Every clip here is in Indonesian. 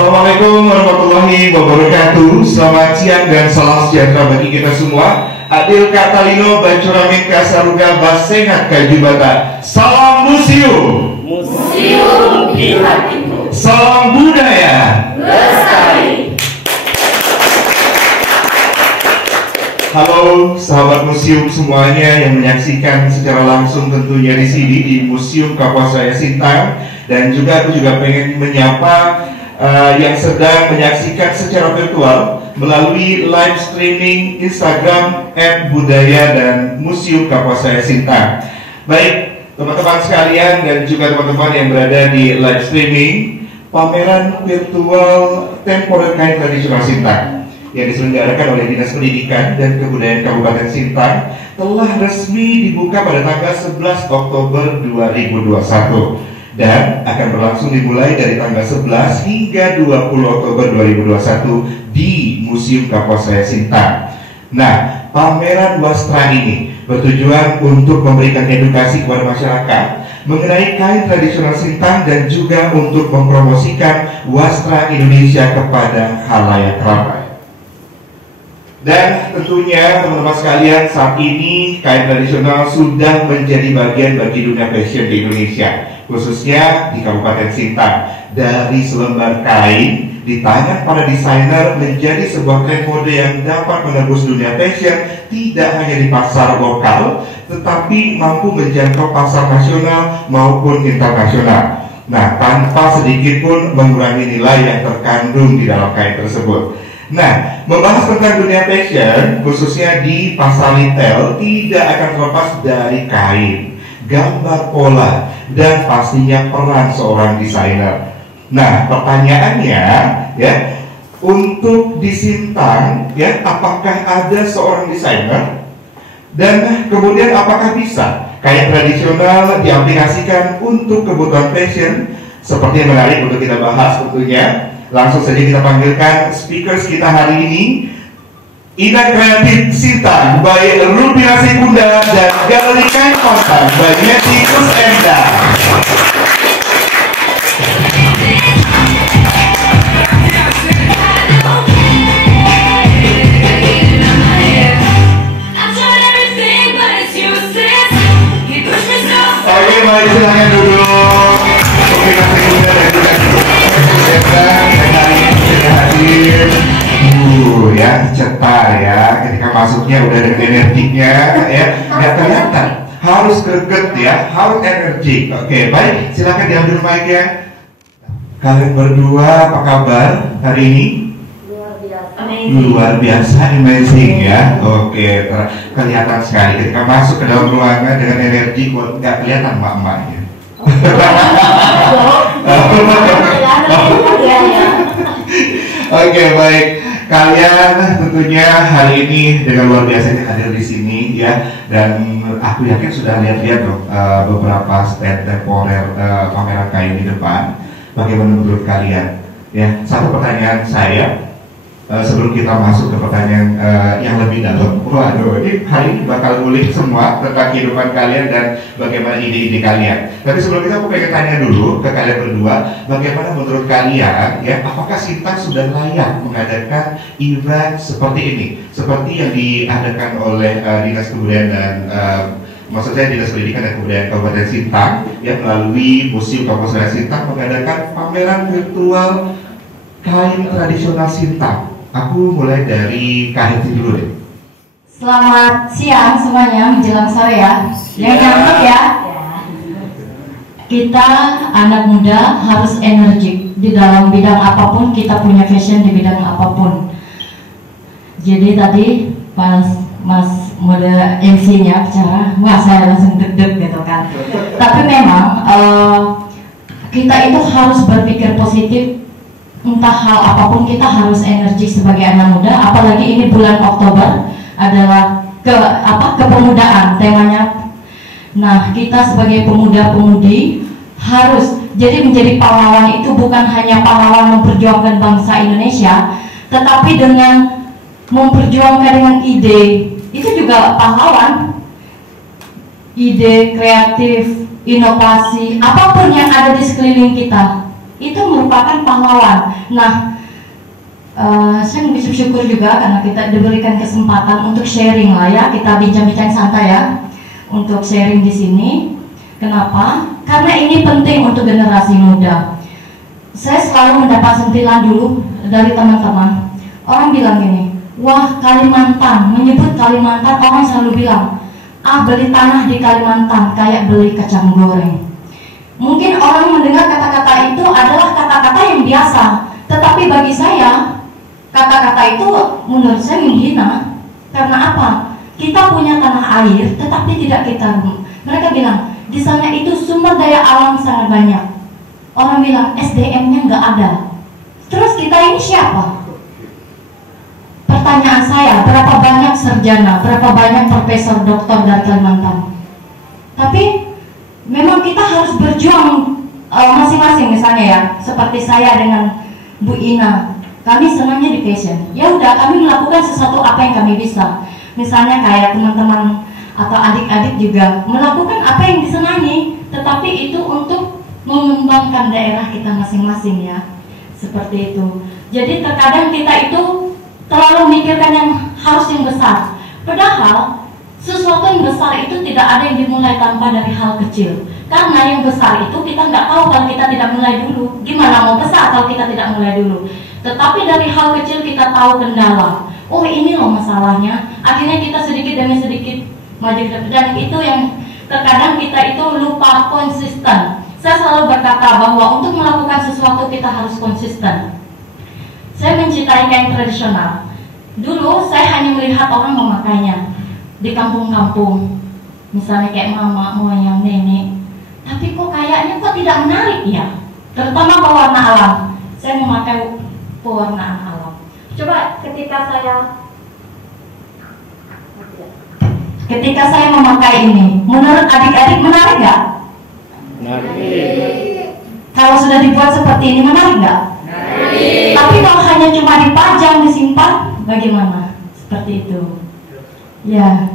Assalamualaikum warahmatullahi wabarakatuh. Selamat siang dan salam sejahtera bagi kita semua. Adil Katalino Bacuramin Kasaruga Basengat Kajibata. Salam museum. Museum di hatimu. Salam budaya. Lestari. Halo sahabat museum semuanya yang menyaksikan secara langsung tentunya di sini di Museum Kapolsek Sintang, dan juga aku juga pengen menyapa yang sedang menyaksikan secara virtual melalui live streaming Instagram @budaya dan Museum Kapolsek Sintang. Baik teman-teman sekalian dan juga teman-teman yang berada di live streaming, pameran virtual temporer kain tradisional Sintang yang diselenggarakan oleh Dinas Pendidikan dan Kebudayaan Kabupaten Sintang telah resmi dibuka pada tanggal 11 Oktober 2021 dan akan berlangsung dimulai dari tanggal 11 hingga 20 Oktober 2021 di Museum Kapolsek Sintang. Nah, pameran wastra ini bertujuan untuk memberikan edukasi kepada masyarakat mengenai kain tradisional Sintang dan juga untuk mempromosikan wastra Indonesia kepada khalayak ramai. Dan tentunya teman-teman sekalian, saat ini kain tradisional sudah menjadi bagian bagi dunia fashion di Indonesia, khususnya di Kabupaten Sintang. Dari selembar kain di tangan para desainer menjadi sebuah tren mode yang dapat menembus dunia fashion tidak hanya di pasar lokal, tetapi mampu menjangkau pasar nasional maupun internasional. Nah, tanpa sedikit pun mengurangi nilai yang terkandung di dalam kain tersebut. Nah, membahas tentang dunia fashion, khususnya di pasar retail, tidak akan terlepas dari kain, gambar pola, dan pastinya peran seorang desainer. Nah, pertanyaannya, ya, untuk di Sintang, ya, apakah ada seorang desainer? Dan kemudian apakah bisa kain tradisional diaplikasikan untuk kebutuhan fashion? Seperti yang menarik untuk kita bahas tentunya. Langsung saja kita panggilkan speakers kita hari ini, Ina Kreatif Sintang by Rubina Sekunda dan Galeri Kain Kontan by Messi Kusenda. Oke, mari silahkan duduk. Rubina Sekunda dan juga Kusenda. Ya, cetar ya, ketika masuknya udah dengan energinya ya, nggak kelihatan, harus greget ya, harus energik. Oke, baik, silakan diambil mic ya. Kalian berdua apa kabar hari ini? Luar biasa, amazing ya. Oke, kelihatan sekali ketika masuk ke dalam ruangan dengan energi, nggak kelihatan emak-emaknya. Oke, baik. Kalian tentunya hari ini dengan luar biasanya hadir di sini ya, dan aku yakin sudah lihat-lihat beberapa stand temporer pameran kain di depan. Bagaimana menurut kalian? Ya, satu pertanyaan saya sebelum kita masuk ke pertanyaan yang lebih dalam. Waduh, ini hari ini bakal ngulik semua tentang kehidupan kalian dan bagaimana ide-ide kalian. Tapi sebelum itu aku pengen tanya dulu ke kalian berdua, bagaimana menurut kalian ya, apakah Sintang sudah layak mengadakan event seperti ini, seperti yang diadakan oleh Dinas Kebudayaan dan maksud saya Dinas Pendidikan dan Kebudayaan Kabupaten Sintang yang melalui Museum Kapolsek Sintang mengadakan pameran virtual kain tradisional Sintang. Aku mulai dari Kak Heti dulu deh. Selamat siang semuanya, menjelang sore ya. Yang nyampet ya. Kita anak muda harus energik di dalam bidang apapun, kita punya fashion di bidang apapun. Jadi tadi pas Mas mode MC-nya bicara, wah saya langsung deg-deg gitu kan. Tapi memang kita itu harus berpikir positif. Entah hal apapun kita harus energi sebagai anak muda, apalagi ini bulan Oktober adalah kepemudaan temanya. Nah, kita sebagai pemuda-pemudi harus jadi menjadi pahlawan. Itu bukan hanya pahlawan memperjuangkan bangsa Indonesia, tetapi dengan memperjuangkan dengan ide, itu juga pahlawan. Ide kreatif, inovasi, apapun yang ada di sekeliling kita, itu merupakan pahlawan. Nah, saya bersyukur juga karena kita diberikan kesempatan untuk sharing lah ya, kita bincang-bincang santai ya, untuk sharing di sini. Kenapa? Karena ini penting untuk generasi muda. Saya selalu mendapat sentilan dulu dari teman-teman. Orang bilang gini, wah Kalimantan, menyebut Kalimantan, orang selalu bilang, beli tanah di Kalimantan kayak beli kacang goreng. Mungkin orang mendengar kata-kata itu adalah kata-kata yang biasa, tetapi bagi saya kata-kata itu menurut saya menghina. Karena apa? Kita punya tanah air, tetapi tidak kita. Mereka bilang di sana itu sumber daya alam sangat banyak. Orang bilang SDM-nya nggak ada. Terus kita ini siapa? Pertanyaan saya, berapa banyak sarjana, berapa banyak profesor, doktor dari Kalimantan? Tapi memang kita harus berjuang masing-masing, misalnya ya, seperti saya dengan Bu Ina, kami senangnya di fashion. Ya udah, kami melakukan sesuatu apa yang kami bisa. Misalnya kayak teman-teman atau adik-adik juga melakukan apa yang disenangi, tetapi itu untuk mengembangkan daerah kita masing-masing ya, seperti itu. Jadi terkadang kita itu terlalu memikirkan yang harus yang besar, padahal sesuatu yang besar itu tidak ada yang dimulai tanpa dari hal kecil. Karena yang besar itu kita nggak tahu kalau kita tidak mulai dulu. Gimana mau besar kalau kita tidak mulai dulu? Tetapi dari hal kecil kita tahu kendala. Oh ini loh masalahnya. Akhirnya kita sedikit demi sedikit maju ke depan. Dan itu yang terkadang kita itu lupa konsisten. Saya selalu berkata bahwa untuk melakukan sesuatu kita harus konsisten. Saya mencintai kain tradisional. Dulu saya hanya melihat orang memakainya di kampung-kampung, misalnya kayak mama, moyang, nenek. Tapi kok kayaknya kok tidak menarik ya, terutama pewarna alam. Saya memakai pewarnaan alam. Coba ketika saya memakai ini, menurut adik-adik menarik nggak? Menarik. Kalau sudah dibuat seperti ini menarik nggak? Menarik. Tapi kalau hanya cuma dipajang, disimpan, bagaimana? Seperti itu. Ya,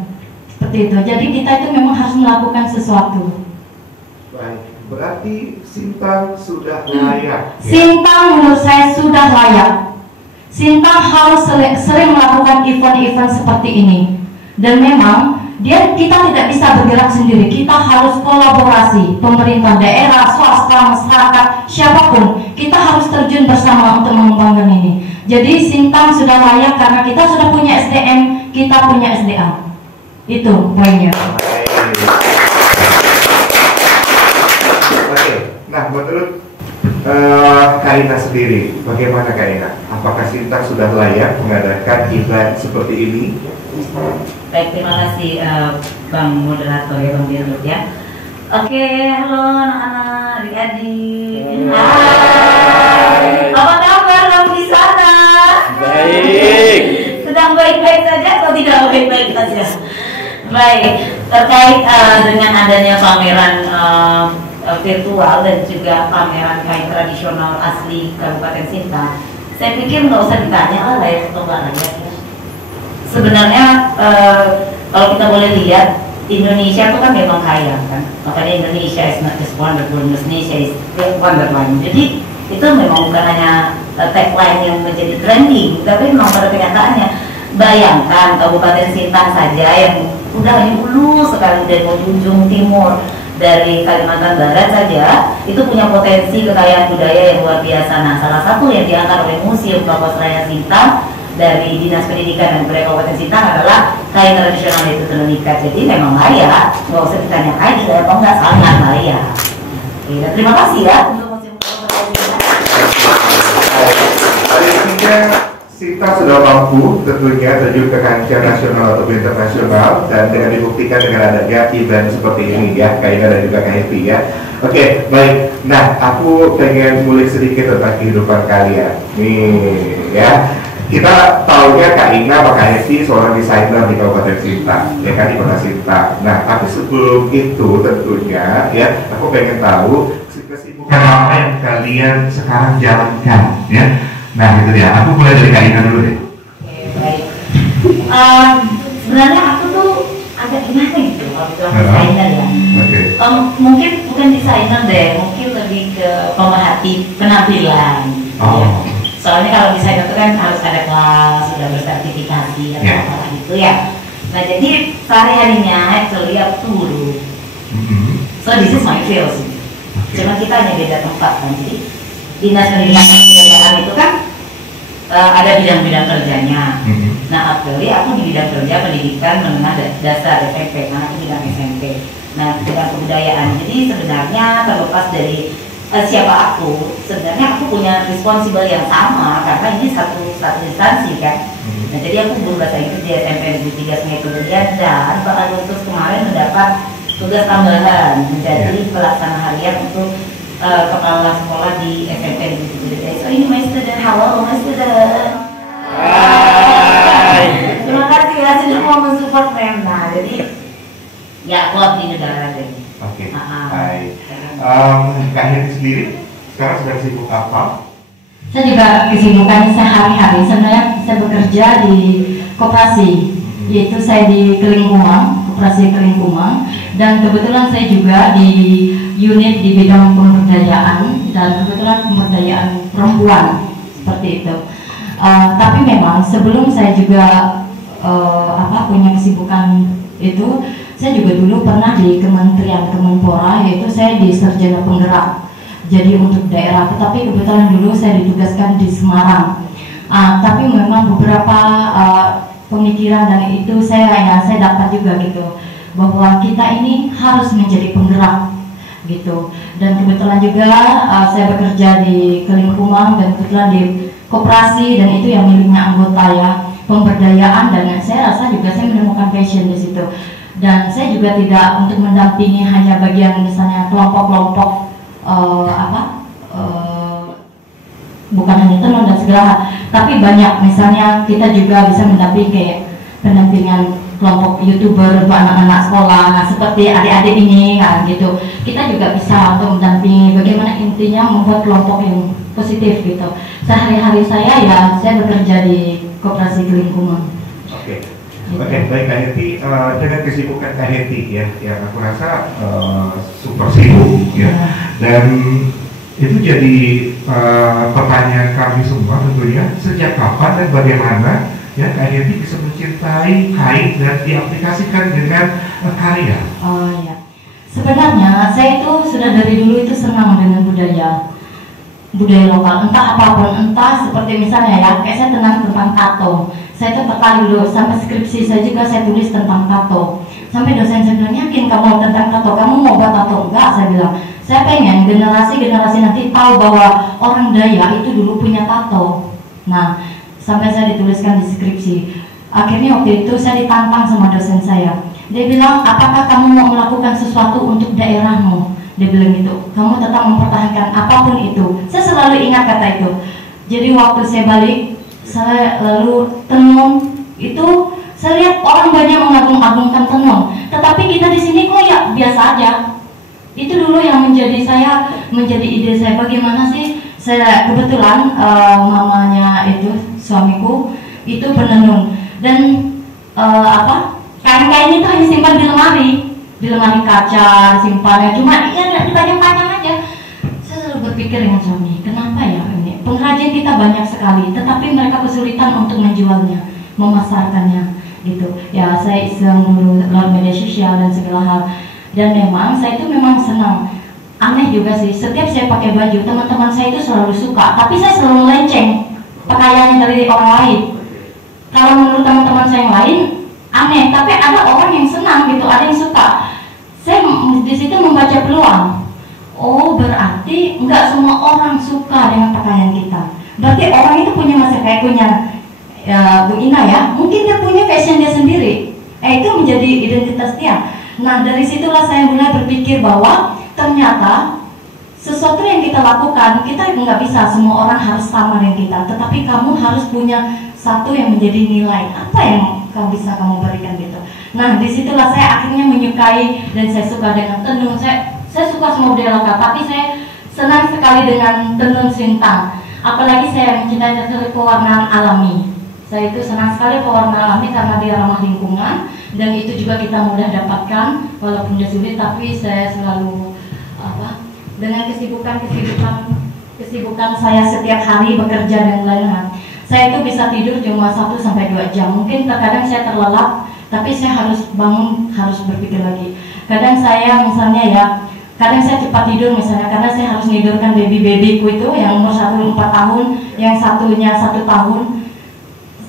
seperti itu. Jadi kita itu memang harus melakukan sesuatu. Baik, berarti Sintang sudah layak. Sintang menurut saya sudah layak. Sintang harus sering melakukan event-event seperti ini. Dan memang kita tidak bisa bergerak sendiri. Kita harus kolaborasi, pemerintah daerah, swasta, masyarakat, siapapun. Kita harus terjun bersama untuk mengembangkan ini. Jadi Sintang sudah layak karena kita sudah punya SDM, kita punya SDA. Itu poinnya. Oke, nah menurut Kak Ina sendiri, bagaimana Kak Ina? Apakah Sintang sudah layak mengadakan event seperti ini? Baik, terima kasih Bang Moderator ya, Bang Dirut ya. Oke, halo anak-anak, adik-adik. Hai. Apa kabar kamu di sana? Baik. Sedang baik-baik saja atau tidak baik-baik saja? Baik, terkait dengan adanya pameran virtual dan juga pameran kain tradisional asli Kabupaten Sintang, saya pikir nggak usah ditanya lah layak atau nggak layak ya. Sebenarnya kalau kita boleh lihat, Indonesia itu kan memang kaya kan, makanya Indonesia is not just wonderful, Indonesia is wonderland. Jadi itu memang bukan hanya tagline yang menjadi trending, tapi memang pada kenyataannya. Bayangkan Kabupaten Sintang saja yang udah di hulu sekali dan ujung timur dari Kalimantan Barat saja itu punya potensi kekayaan budaya yang luar biasa. Nah, salah satu yang diangkat oleh Museum Kampus Raya Sintang dari Dinas Pendidikan dan Kebudayaan Kabupaten Sintang adalah kain tradisional yaitu tenun ikat. Jadi memang layak, nggak usah ditanya lagi layak atau nggak, sangat layak. Oke, dan terima kasih ya untuk Museum Kampus Raya Sintang. Sintang sudah mampu tentunya terjun ke kancah nasional atau internasional, dan dengan dibuktikan dengan adanya event seperti ini ya, Kak Ina dan juga Kak Evi ya. Oke, baik. Nah, aku pengen ngulik sedikit tentang kehidupan kalian. Nih ya, kita tahunya Kak Ina sama Kak Evi seorang desainer di Kabupaten Sintang, ya kan, di Kota Sintang. Nah, tapi sebelum itu tentunya ya, aku pengen tahu kesibukan apa yang kalian sekarang jalankan ya. Nah itu dia, aku mulai dari Kak Ina dulu deh. Oke, baik. Sebenarnya aku tuh agak gimana gitu kalau bilang desainer ya. Okay. Mungkin bukan desainer deh, mungkin lebih ke pemerhati penampilan. Oh. Ya. Soalnya kalau desainer itu kan harus ada kelas, sudah bersertifikasi atau Ya. apa gitu ya. Nah jadi sehari-harinya actually aku turun. So this is my field sih. Cuma kita hanya beda tempat kan. Jadi dinas pendidikan dan kebudayaan itu kan ada bidang-bidang kerjanya. Nah actually aku di bidang kerja pendidikan menengah dasar SMP, karena aku bidang SMP. Nah bidang kebudayaan. Jadi sebenarnya terlepas dari siapa aku, sebenarnya aku punya responsible yang sama karena ini satu instansi kan. Nah jadi aku guru bahasa Inggris di SMP Negeri 3 Sungai Kemudian, dan pada Agustus kemarin mendapat tugas tambahan menjadi pelaksana harian untuk kepala sekolah di SMP Negeri 3. So ini my student, halo my student. Hai. Terima kasih ya sudah mau mensupport Rena. Jadi ya aku abdi negara deh. Oke. Ah, ah. Baik. Kak Heri sendiri sekarang sedang sibuk apa? Saya juga kesibukan sehari-hari. Sebenarnya saya bekerja di koperasi, yaitu saya di Kelingkumang, koperasi Kelingkumang, dan kebetulan saya juga di unit di bidang pemberdayaan dan kebetulan pemberdayaan perempuan seperti itu. Tapi memang sebelum saya juga punya kesibukan itu, saya juga dulu pernah di Kementerian Kemenpora, yaitu saya di Sarjana Penggerak. Jadi untuk daerah, tetapi kebetulan dulu saya ditugaskan di Semarang. Tapi memang beberapa pemikiran dan itu saya dapat juga gitu, bahwa kita ini harus menjadi penggerak gitu. Dan kebetulan juga saya bekerja di Kelingkumang dan kebetulan di koperasi, dan itu yang miliknya anggota ya, pemberdayaan, dan saya rasa juga saya menemukan passion di situ. Dan saya juga tidak untuk mendampingi hanya bagian misalnya kelompok-kelompok bukan hanya tenun dan segala hal, tapi banyak misalnya kita juga bisa mendampingi kayak pendampingan kelompok YouTuber untuk anak-anak sekolah, nah, seperti adik-adik ini kan gitu. Kita juga bisa untuk mendampingi bagaimana intinya membuat kelompok yang positif gitu. Sehari-hari saya saya bekerja di koperasi Kelingkumang. Oke. Oke, baik Kak Heti, dengan kesibukan Kak Heti ya, yang aku rasa super sibuk ya, dan itu jadi pertanyaan kami semua tentunya, sejak kapan dan bagaimana ya Kak Heti bisa mencintai kain dan diaplikasikan dengan karya? Oh ya, sebenarnya saya itu sudah dari dulu itu senang dengan budaya lokal, entah apapun, entah seperti misalnya ya, kayak saya tentang tato. Saya itu tertarik dulu, sampai skripsi saya juga saya tulis tentang tato. Sampai dosen saya bilang, yakin kamu tentang tato, kamu mau buat tato? Enggak, saya bilang. Saya pengen generasi nanti tahu bahwa orang Dayak itu dulu punya tato. Nah, sampai saya dituliskan di skripsi. Akhirnya waktu itu saya ditantang sama dosen saya. Dia bilang, apakah kamu mau melakukan sesuatu untuk daerahmu? Dia bilang gitu, kamu tetap mempertahankan apapun itu. Saya selalu ingat kata itu. Jadi waktu saya balik, saya lalu tenun itu, saya lihat orang banyak mengagung-agungkan tenun, tetapi kita di sini kok ya biasa aja. Itu dulu yang menjadi ide saya, bagaimana sih saya kebetulan mamanya itu suamiku itu penenun, dan kain-kain itu hanya simpan di lemari kaca, simpannya cuma dipajang-pajang aja. Saya selalu berpikir dengan suami, kenapa ya ini pengrajin kita banyak sekali, tetapi mereka kesulitan untuk menjualnya, memasarkannya gitu. Ya saya iseng dulu lewat media sosial dan segala hal, dan memang saya itu memang senang. Aneh juga sih, setiap saya pakai baju teman-teman saya itu selalu suka, tapi saya selalu melenceng pakaiannya dari orang lain. Kalau menurut teman-teman saya yang lain aneh, tapi ada orang yang senang gitu, ada yang suka. Saya di situ membaca peluang. Oh, berarti nggak semua orang suka dengan pakaian kita. Berarti orang itu punya kayak punya Bu Ina ya, mungkin dia punya fashion dia sendiri. Itu menjadi identitas dia. Nah, dari situlah saya mulai berpikir bahwa ternyata sesuatu yang kita lakukan, kita nggak bisa semua orang harus sama dengan kita, tetapi kamu harus punya satu yang menjadi nilai. Apa yang bisa kamu berikan gitu. Nah, disitulah saya akhirnya menyukai dan saya suka dengan tenun. Saya suka semua budaya lokal, tapi saya senang sekali dengan tenun sintang. Apalagi saya mencintai sekali pewarnaan alami. Saya itu senang sekali pewarnaan alami karena dia ramah lingkungan, dan itu juga kita mudah dapatkan walaupun dia sulit, tapi saya selalu dengan kesibukan kesibukan saya setiap hari bekerja dan lain-lain, saya itu bisa tidur cuma 1-2 jam. Mungkin terkadang saya terlelap, tapi saya harus bangun, harus berpikir lagi. Kadang saya misalnya ya, kadang saya cepat tidur misalnya karena saya harus tidurkan baby-babyku itu yang umur 4 tahun, yang satunya 1 tahun.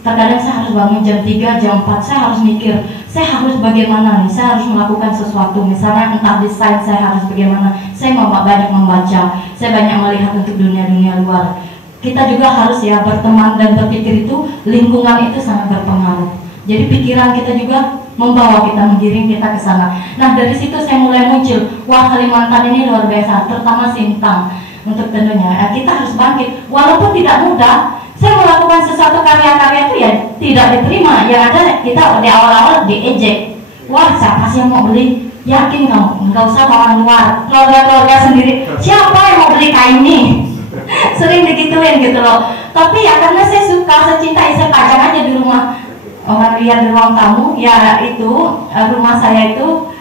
Terkadang saya harus bangun jam 3, jam 4, saya harus mikir, saya harus bagaimana nih, saya harus melakukan sesuatu, misalnya entah desain saya harus bagaimana, saya mau banyak membaca, saya banyak melihat untuk dunia-dunia luar. Kita juga harus ya berteman dan berpikir itu, lingkungan itu sangat berpengaruh. Jadi pikiran kita juga membawa kita, menggiring kita ke sana. Nah dari situ saya mulai muncul, wah Kalimantan ini luar biasa, terutama Sintang. Untuk tentunya, kita harus bangkit, walaupun tidak mudah. Saya melakukan sesuatu karya-karya itu ya tidak diterima. Yang ada kita di awal-awal diejek. Wah siapa sih yang mau beli? Yakin kamu? Nggak usah orang luar, keluarga-keluarga sendiri. Siapa yang mau beli kain ini? Sering digituin gitu loh. Tapi ya karena saya suka, saya cintai, saya pajang aja di rumah. Orang lihat di ruang tamu, ya itu rumah saya itu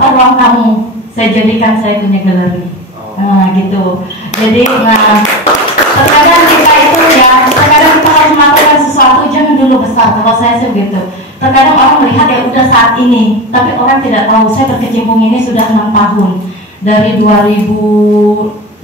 ruang tamu. Saya jadikan saya punya galeri. Nah gitu. Jadi terkadang kita itu ya, terkadang kita harus melakukan sesuatu, jangan dulu besar. Kalau saya sih begitu. Terkadang orang melihat ya udah saat ini, tapi orang tidak tahu saya berkecimpung ini sudah 6 tahun. Dari 2016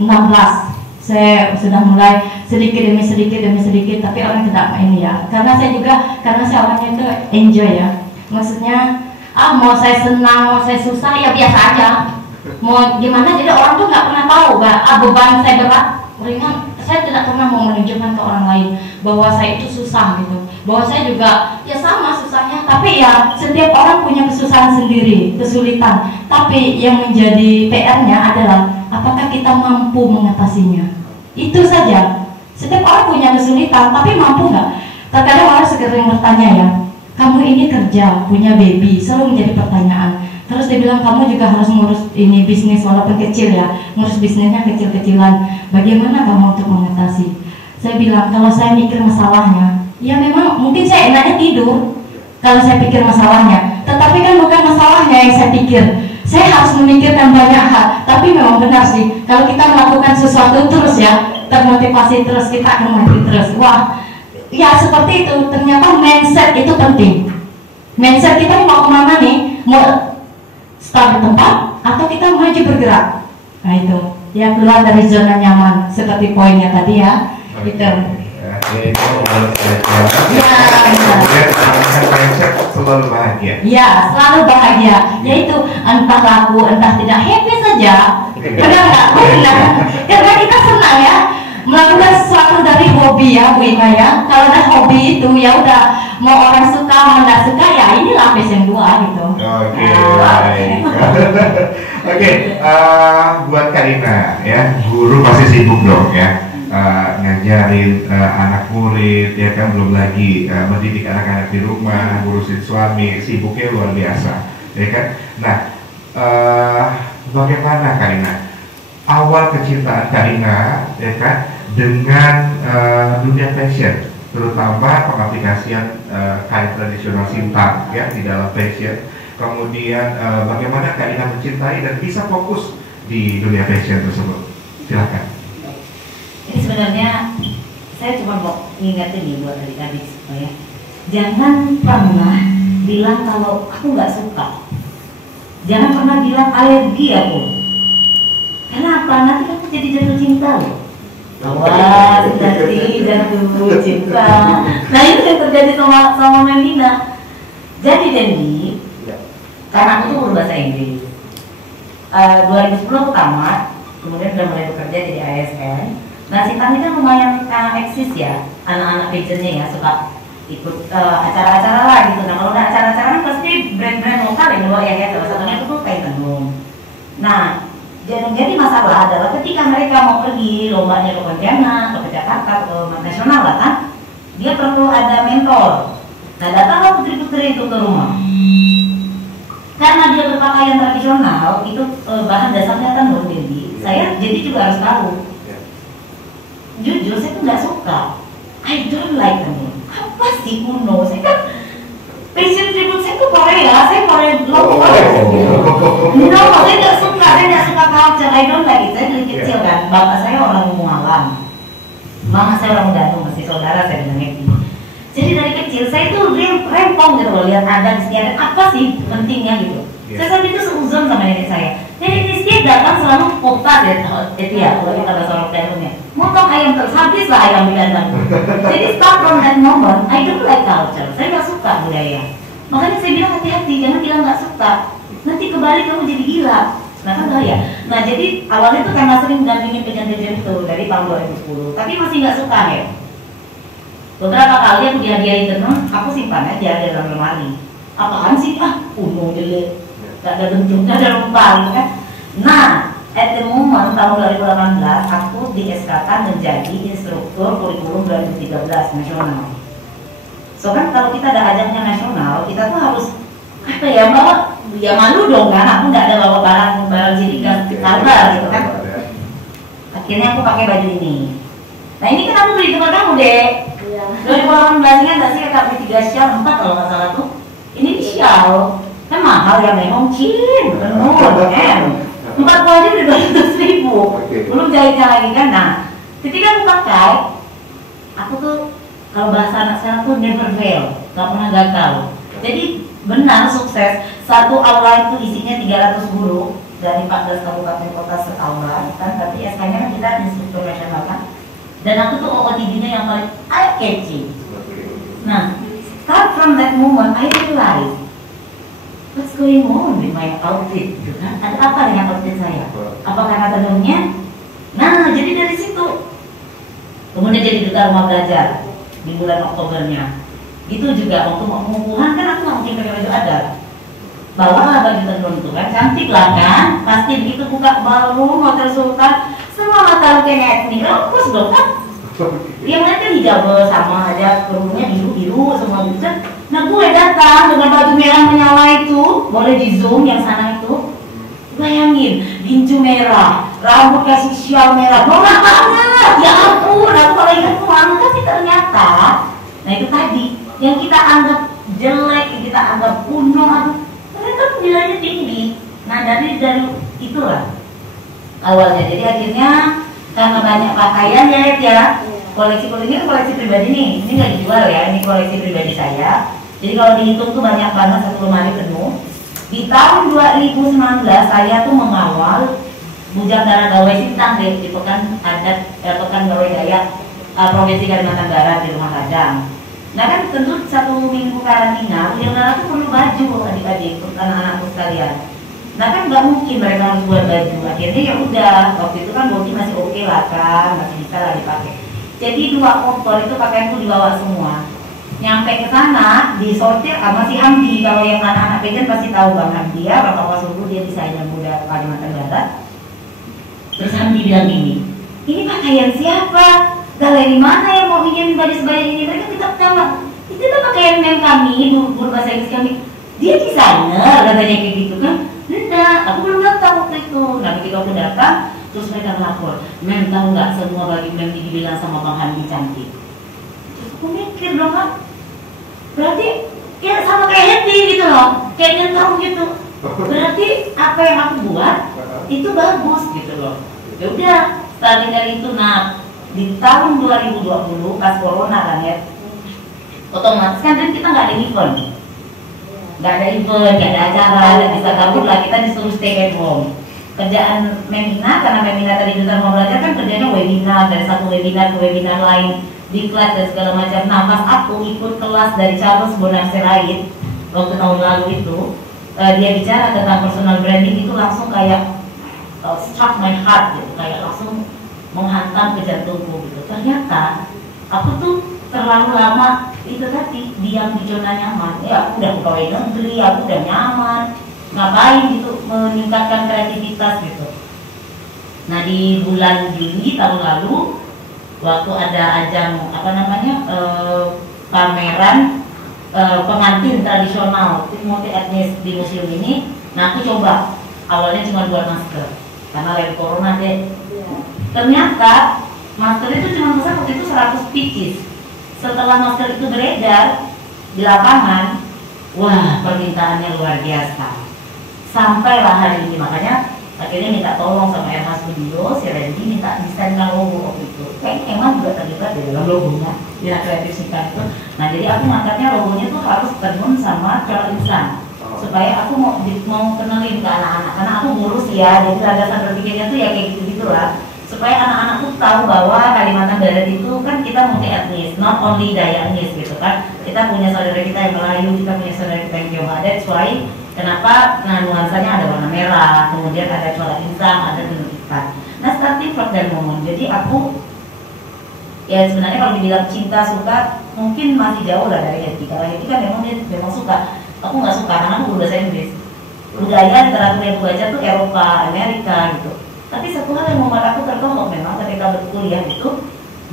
saya sudah mulai sedikit demi sedikit, tapi orang tidak ini ya. Karena saya orangnya itu enjoy ya. Maksudnya, mau saya senang, mau saya susah ya biasa aja. Mau gimana, jadi orang tuh nggak pernah tahu beban saya berat, ringan. Saya tidak pernah mau menunjukkan ke orang lain bahwa saya itu susah gitu, bahwa saya juga ya sama susahnya, tapi ya setiap orang punya kesusahan sendiri, kesulitan. Tapi yang menjadi PR-nya adalah apakah kita mampu mengatasinya. Itu saja. Setiap orang punya kesulitan, tapi mampu nggak? Terkadang orang sering bertanya ya, kamu ini kerja, punya baby, selalu menjadi pertanyaan. Terus dia bilang kamu juga harus ngurus ini bisnis walaupun kecil ya, ngurus bisnisnya kecil-kecilan. Bagaimana kamu untuk mengatasi? Saya bilang kalau saya mikir masalahnya, ya memang mungkin saya enaknya tidur kalau saya pikir masalahnya. Tetapi kan bukan masalahnya yang saya pikir. Saya harus memikirkan banyak hal. Tapi memang benar sih, kalau kita melakukan sesuatu terus ya, termotivasi terus, kita akan maju terus. Wah, ya seperti itu. Ternyata mindset itu penting. Mindset kita mau kemana nih? Mau start di tempat atau kita maju bergerak? Nah itu ya, keluar dari zona nyaman seperti poinnya tadi ya. Itu selalu bahagia. Ya selalu bahagia, yaitu entah laku entah tidak, happy saja. Benar nggak? Benar. Karena kita senang ya melakukan sesuatu dari hobi ya Bu Ina ya. Kalau udah hobi itu ya udah, mau orang suka mau nggak suka ya inilah passion 2 gitu. Oke, baik. Oke, buat Karina ya, guru pasti sibuk dong ya, ngajarin anak murid ya kan, belum lagi mendidik anak-anak di rumah, ngurusin suami, sibuknya luar biasa ya kan. Nah, bagaimana Karina awal kecintaan Karina ya kan dengan dunia fashion, terutama pengaplikasian kain tradisional Sintang ya di dalam fashion. Kemudian bagaimana Karina mencintai dan bisa fokus di dunia fashion tersebut? Silakan. Ini sebenarnya saya cuma mau ngingetin nih buat adik-adik supaya jangan pernah bilang kalau aku nggak suka. Jangan pernah bilang alergi aku. Kenapa? Nanti kamu jadi jatuh cinta loh. Awas, jadi jatuh cinta. Nah itu yang terjadi sama Melina. Jadi Dendi, karena aku tuh guru bahasa Inggris. 2010 aku tamat, kemudian udah mulai bekerja jadi ASN. Nah Sintang ini kan lumayan eksis ya, anak-anak pageantnya ya suka ikut acara-acara lah gitu. Nah kalau udah acara-acara kan pasti brand-brand lokal yang luar ya, salah satunya itu tuh kain tenun. Nah jadi masalah adalah ketika mereka mau pergi lombanya ke Pontianak, ke Jakarta, ke nasional lah kan, dia perlu ada mentor. Nah datanglah putri-putri itu ke rumah. Karena dia berpakaian tradisional, itu bahan dasarnya tenun, jadi saya jadi juga harus tahu. Jujur saya tuh nggak suka, I don't like tenun. Apa sih kuno? Saya kan fashion tribute saya tuh Korea, saya Korea lokal. No, saya nggak suka culture, I don't like it. Saya dari kecil kan, bapak saya orang Mual. Mama saya orang Bandung, masih saudara saya dengan Happy. Jadi dari kecil saya tuh rempong gitu loh, lihat adat istiadat apa sih pentingnya gitu. Saya sampai itu seuzon sama nenek saya. Nenek istiadat datang selalu kota itu ya, kalau kita bahasa orang Bandungnya. Motong ayam terus habis lah ayam di kandang. Jadi start from that moment, I don't like culture. Saya nggak suka budaya. Makanya saya bilang hati-hati, jangan bilang nggak suka. Nanti kebalik kamu jadi gila. Nah kan bahaya. Nah jadi awalnya tuh karena sering dampingin penyanyi itu dari tahun 2010, tapi masih nggak suka ya. Beberapa kali aku dihadiahin tenun, aku simpan aja di dalam lemari. Apaan sih? Kuno jelek, gak ada bentuknya, ada lempar gitu kan. Nah, at the moment tahun 2018 aku di SK-kan menjadi instruktur kurikulum 2013 nasional. So kan kalau kita ada ajaknya nasional, kita tuh harus apa ya, bawa ya malu dong kan, aku nggak ada bawa barang jadi nggak kabar gitu kan. Akhirnya aku pakai baju ini. Nah ini kan aku beli tempat kamu deh. 2018 ingat gak sih kakak beli 3 shawl, 4 kalau nggak salah tuh. Ini shawl kan mahal ya, memang cin, penuh, M 4 aja udah 200.000, belum jahitnya lagi kan. Nah ketika aku pakai, aku tuh kalau bahasa anak sekarang tuh never fail, nggak pernah gagal. Jadi benar sukses. Satu aula itu isinya 300 guru dari 14 kabupaten kota se-aula kan, tapi SK-nya kan kita instruktur nasional kan. Dan aku tuh OOTD-nya yang paling eye-catching. Nah, start from that moment, I realize what's going on with my outfit, gitu kan? Ada apa dengan outfit saya? Apa karena tenunnya? Nah, jadi dari situ. Kemudian jadi duta rumah belajar di bulan Oktobernya. Itu juga waktu mau pengukuhan kan aku nggak mungkin pakai baju adat. Bawalah baju tenun itu kan, cantik lah kan? Pasti begitu buka ballroom Hotel Sultan, semua mata kayak etnik, bagus dong kan? Yang lain kan hijab sama aja, kerudungnya biru-biru semua gitu kan. Nah gue datang dengan baju merah menyala itu, boleh di zoom yang sana itu. Bayangin, gincu merah, rambut kasih sial merah, norak banget. Ya ampun, aku kalau ingat tuh tapi ternyata, nah itu tadi yang kita anggap jelek, yang kita anggap kuno, ternyata nilainya tinggi. Nah dari itulah awalnya. Jadi akhirnya karena banyak pakaian ya, koleksi ini koleksi pribadi nih, ini nggak dijual ya, ini koleksi pribadi saya. Jadi kalau dihitung tuh banyak banget, satu lemari penuh. Di tahun 2019 saya tuh mengawal Bujang Darah Gawai Sintang di Pekan Adat Pekan Gawai Dayak Provinsi Kalimantan Barat di Rumah Kadang. Nah kan tentu 1 minggu karantina, Bujang Darah tuh perlu baju adik-adik, anak-anakku sekalian. Nah kan nggak mungkin mereka harus buat baju. Akhirnya ya udah, waktu itu kan bodi masih oke lah kan, masih bisa lah dipakai. Jadi 2 koper itu pakaianku dibawa semua. Nyampe ke sana disortir sama si Hamdi. Kalau yang anak-anak pejan pasti tahu Bang Hamdi ya, Bapak Wasulu, dia desainer muda Kalimantan Barat. Terus Hamdi bilang gini, ini pakaian siapa? Galeri mana yang mau pinjam baju sebaya ini? Mereka tidak tahu. Itu tuh pakaian mem kami, guru bahasa Inggris kami. Dia desainer, katanya kayak gitu kan. Enggak, aku belum datang waktu itu. Nah ketika aku datang, terus mereka melapor, Mem tahu nggak semua baju Mem dibilang sama Bang Hamdi cantik. Terus aku mikir dong kan, berarti ya sama kayak Happy gitu loh, kayak nyentrum gitu. Berarti apa yang aku buat itu bagus gitu loh. Ya udah, starting dari itu. Nah di tahun 2020 pas corona kan ya, otomatis kan kita nggak ada event. Nggak ada event, nggak ada acara, nggak bisa gabung lah, kita disuruh stay at home. Kerjaan Memina, karena Memina tadi Duta Rumah Belajar kan kerjanya webinar, dari satu webinar ke webinar lain, diklat dan segala macam. Nah pas aku ikut kelas dari Charles Bonar Sirait waktu tahun lalu itu, dia bicara tentang personal branding, itu langsung kayak struck my heart gitu, kayak langsung menghantam ke jantungku gitu. Ternyata aku tuh terlalu lama itu tadi diam di zona nyaman. Ya aku udah pegawai negeri, aku udah nyaman, ngapain gitu meningkatkan kreativitas gitu. Nah di bulan Juni tahun lalu waktu ada ajang pameran pengantin tradisional multi etnis di museum ini, nah aku coba awalnya cuma buat masker karena lagi corona deh. Ternyata masker itu cuma besar waktu itu 100 pieces. Setelah masker itu beredar di lapangan, wah permintaannya luar biasa. Sampailah hari ini, makanya Akhirnya minta tolong sama RH Studio, si Randy minta desainkan logo waktu itu. Kayaknya emang juga terlibat di dalam logonya, ya kreatif singkat itu. Nah jadi aku ngangkatnya logonya tuh harus tenun sama corak instan, supaya aku mau kenalin ke anak-anak, karena aku ngurus ya, jadi landasan berpikirnya tuh ya kayak gitu-gitu lah, supaya anak-anak tuh tahu bahwa Kalimantan Barat itu kan kita multi etnis, not only Dayak etnis gitu kan. Kita punya saudara kita yang Melayu, kita punya saudara kita yang Jawa. That's why kenapa nuansanya ada warna merah, kemudian ada corak instan, ada tenun ikat. Nah starting from that moment, jadi aku ya sebenarnya kalau dibilang cinta suka mungkin masih jauh lah dari Hetty. Kalau Hetty kan memang dia memang suka, aku nggak suka karena aku berbahasa Inggris. Budaya literatur yang aku baca tuh Eropa, Amerika gitu. Tapi satu hal yang membuat aku terkelompok memang ketika berkuliah itu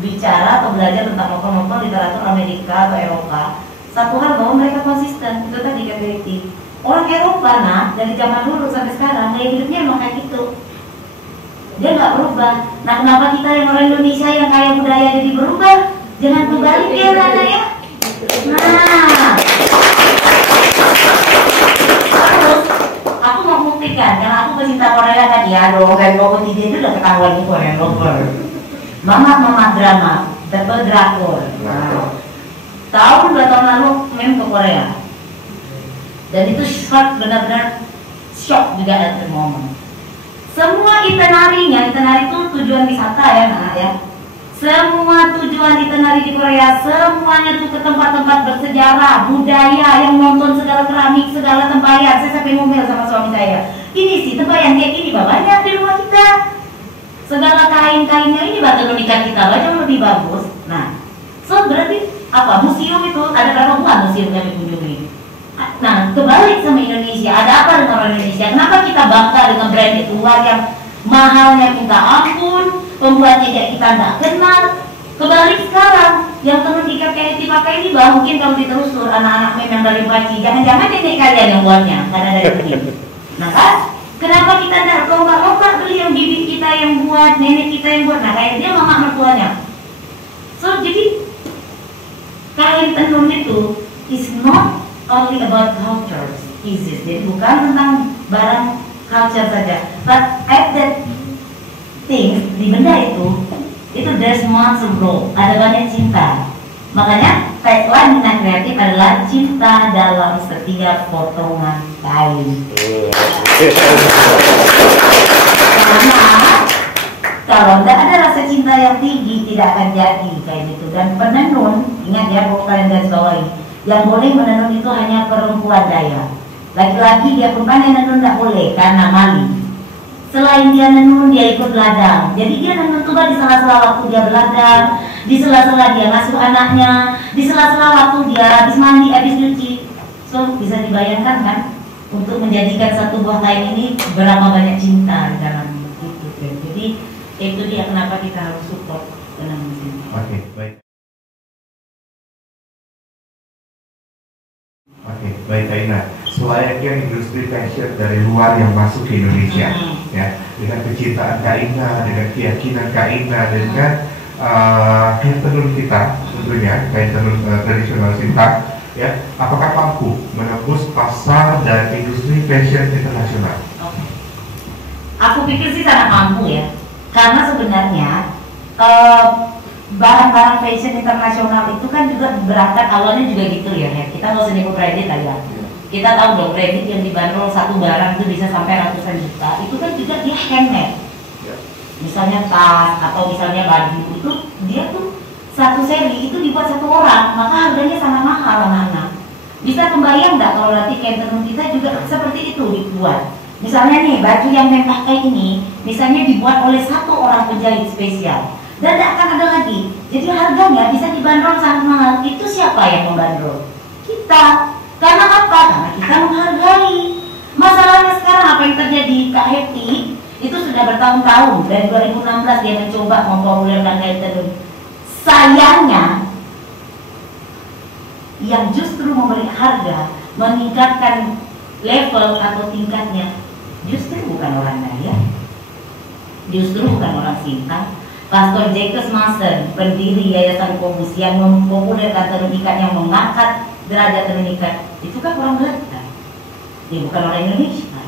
bicara atau belajar tentang novel-novel literatur Amerika atau Eropa. Satu hal bahwa mereka konsisten, itu tadi kata Hetty. Orang Eropa nah dari zaman dulu sampai sekarang gaya hidupnya emang kayak gitu. Dia nggak berubah. Nah kenapa kita yang orang Indonesia yang kaya budaya jadi berubah? Jangan kebalik ya Nana ya. Nah, terus aku mau buktikan karena aku pecinta Korea kan ya dong. Dan Korea itu udah ketahuan nih Korean lover. Mama drama, double drakor. Nah, tahun 2 tahun lalu main ke Korea. Dan itu shock, benar-benar shock juga at the moment. Semua itinerary itu tujuan wisata ya Nak ya. Semua tujuan itinerary di Korea, semuanya tuh ke tempat-tempat bersejarah, budaya, yang nonton segala keramik, segala tempayan. Saya sampai ngomel sama suami saya. Ini sih tempayan kayak gini banyak di rumah kita. Segala kain-kainnya ini batu unikan kita, banyak lebih bagus. Nah, so berarti apa? Museum itu ada berapa bulan museum yang dikunjungi? Nah, kebalik sama Indonesia. Ada apa dengan orang Indonesia? Kenapa kita bangga dengan brand itu luar yang mahalnya minta ampun, pembuatnya kita nggak kenal? Kebalik sekarang, yang tenun ikat kayak dipakai ini bah, mungkin kalau ditelusur anak-anak memang dari Paci, jangan-jangan nenek kalian yang buatnya, karena dari ini. Nah kan, kenapa kita nggak lomba-lomba beli yang bibi kita yang buat, nenek kita yang buat? Nah kayak dia mama mertuanya. So jadi kain tenun itu is not only about culture, is it? Jadi bukan tentang barang culture saja, but at that things di benda itu there's much role, ada banyak cinta. Makanya tagline Minat Kreatif adalah cinta dalam setiap potongan kain. Karena kalau tidak ada rasa cinta yang tinggi tidak akan jadi kain itu. Dan penenun, ingat ya, kalau kalian garis bawahi, yang boleh menenun itu hanya perempuan Dayak. Laki-laki dia pun pandai menenun tidak boleh karena maling. Selain dia menenun, dia ikut ladang. Jadi dia menenun tuh di sela-sela waktu dia berladang, di sela-sela dia ngasuh anaknya, di sela-sela waktu dia habis mandi, habis cuci. So bisa dibayangkan kan, untuk menjadikan satu buah kain ini berapa banyak cinta di dalamnya. Gitu. Jadi itu dia kenapa kita harus support tenun sini. Oke, baik. Oke, baik Kak Ina. Selayaknya industri fashion dari luar yang masuk ke Indonesia, ya, dengan kecintaan Kak Ina, dengan keyakinan Kak Ina, dengan kain tenun kita, tentunya kain tenun tradisional Sintang, ya, apakah mampu menembus pasar dan industri fashion internasional? Oke. Aku pikir sih sangat mampu ya, karena sebenarnya barang-barang fashion internasional itu kan juga berangkat awalnya juga gitu ya. Kita nggak usah nyebut kredit lah ya. Kita tahu dong kredit yang dibanderol satu barang itu bisa sampai ratusan juta. Itu kan juga dia handmade. Misalnya tas atau misalnya baju itu dia tuh satu seri itu dibuat satu orang, maka harganya sangat mahal anak-anak. Bisa kebayang nggak kalau nanti kain tenun kita juga seperti itu dibuat? Misalnya nih baju yang mempah kayak ini, misalnya dibuat oleh satu orang penjahit spesial. Dan tidak akan ada lagi. Jadi harganya bisa dibanderol sangat mahal. Itu siapa yang membanderol? Kita. Karena apa? Karena kita menghargai. Masalahnya sekarang apa yang terjadi? Kak Hetty itu sudah bertahun-tahun. Dari 2016 dia mencoba mempopulerkan kain tenun. Sayangnya, yang justru memberi harga, meningkatkan level atau tingkatnya, justru bukan orang Dayak, justru bukan orang Sintang. Pastor Jacques Mason, pendiri Yayasan Kobus yang mempopulerkan tenun ikat, yang mengangkat derajat tenun ikat, itu kan orang Belanda, dia bukan orang Indonesia.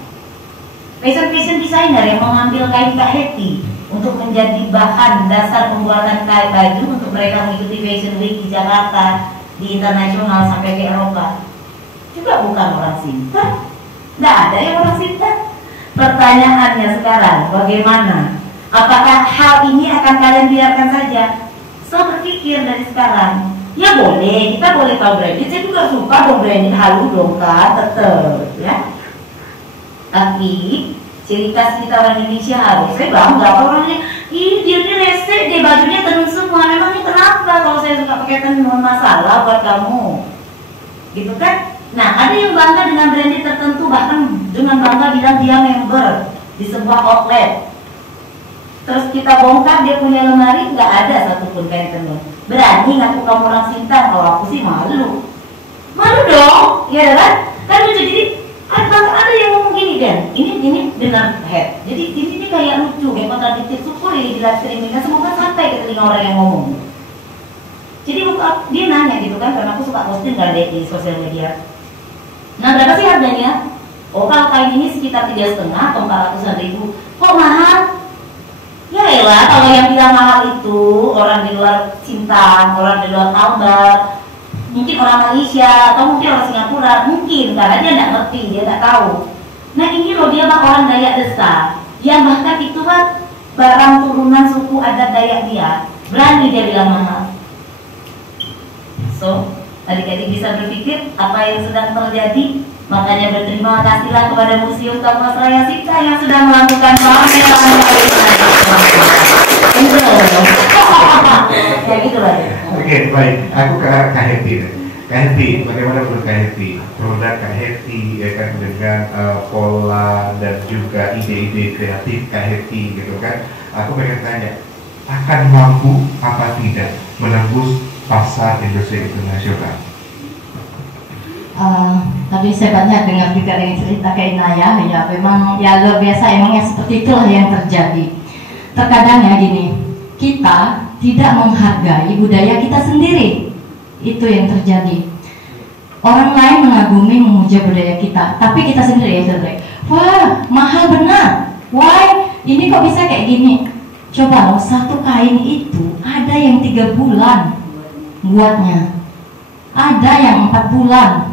fashion designer yang mengambil kain Kak Hetty untuk menjadi bahan dasar pembuatan kain baju untuk mereka mengikuti Fashion Week di Jakarta, di internasional sampai ke Eropa, juga bukan orang Sinta. Nggak ada yang orang Sinta. Pertanyaannya sekarang, bagaimana? Apakah hal ini akan kalian biarkan saja? Saya berpikir dari sekarang, ya boleh, kita boleh tahu branded. Saya juga suka dong branded, halu dong kan, tetep ya. Tapi ciri khas kita orang Indonesia harus, saya bangga orangnya, ih dia ini resek deh, bajunya tenun semua. Memangnya kenapa kalau saya suka pakai tenun, masalah buat kamu? Gitu kan? Nah, ada yang bangga dengan branded tertentu, bahkan dengan bangga bilang dia member di sebuah outlet. Terus kita bongkar dia punya lemari, nggak ada satupun kain tenun. Berani ngaku kamu orang Sintang? Kalau aku sih malu. Malu dong, ya kan? Kan lucu. Jadi ada yang ngomong gini Dan, ini benar head. Jadi ini kayak lucu, kayak kontradiktif. Syukur ya di live streaming, semoga sampai ke telinga orang yang ngomong. Jadi dia nanya gitu kan, karena aku suka posting kan di sosial media. Nah, berapa sih harganya? Oh, kalau kain ini sekitar 3,5 atau 400-an ribu. Kok mahal? Ya elah, kalau yang bilang mahal itu orang di luar Sintang, orang di luar Kalbar, mungkin orang Malaysia atau mungkin orang Singapura, mungkin karena dia tidak ngerti, dia tidak tahu. Nah ini loh dia orang Dayak Desa, yang bahkan itu kan barang turunan suku adat Dayak dia, berani dia bilang mahal. So, adik-adik bisa berpikir apa yang sedang terjadi. Makanya berterima kasihlah kepada Museum Thomas Raya Sinta yang sudah melakukan pameran kayak gitu lah. Oke, baik. Aku ke Kak Hetty. Kak Hetty, bagaimana menurut Kak Hetty? Produk Kak Hetty ya kan dengan pola dan juga ide-ide kreatif Kak Hetty gitu kan. Aku pengen tanya, akan mampu apa tidak menembus pasar industri internasional? Tadi saya banyak dengar juga dari cerita Kak Inaya, ya memang ya luar biasa, emangnya seperti itulah yang terjadi. Terkadang ya gini, kita tidak menghargai budaya kita sendiri, itu yang terjadi. Orang lain mengagumi, memuja budaya kita, tapi kita sendiri ya sendiri, wah mahal benar, why ini kok bisa kayak gini. Coba loh, satu kain itu ada yang 3 bulan buatnya, ada yang 4 bulan.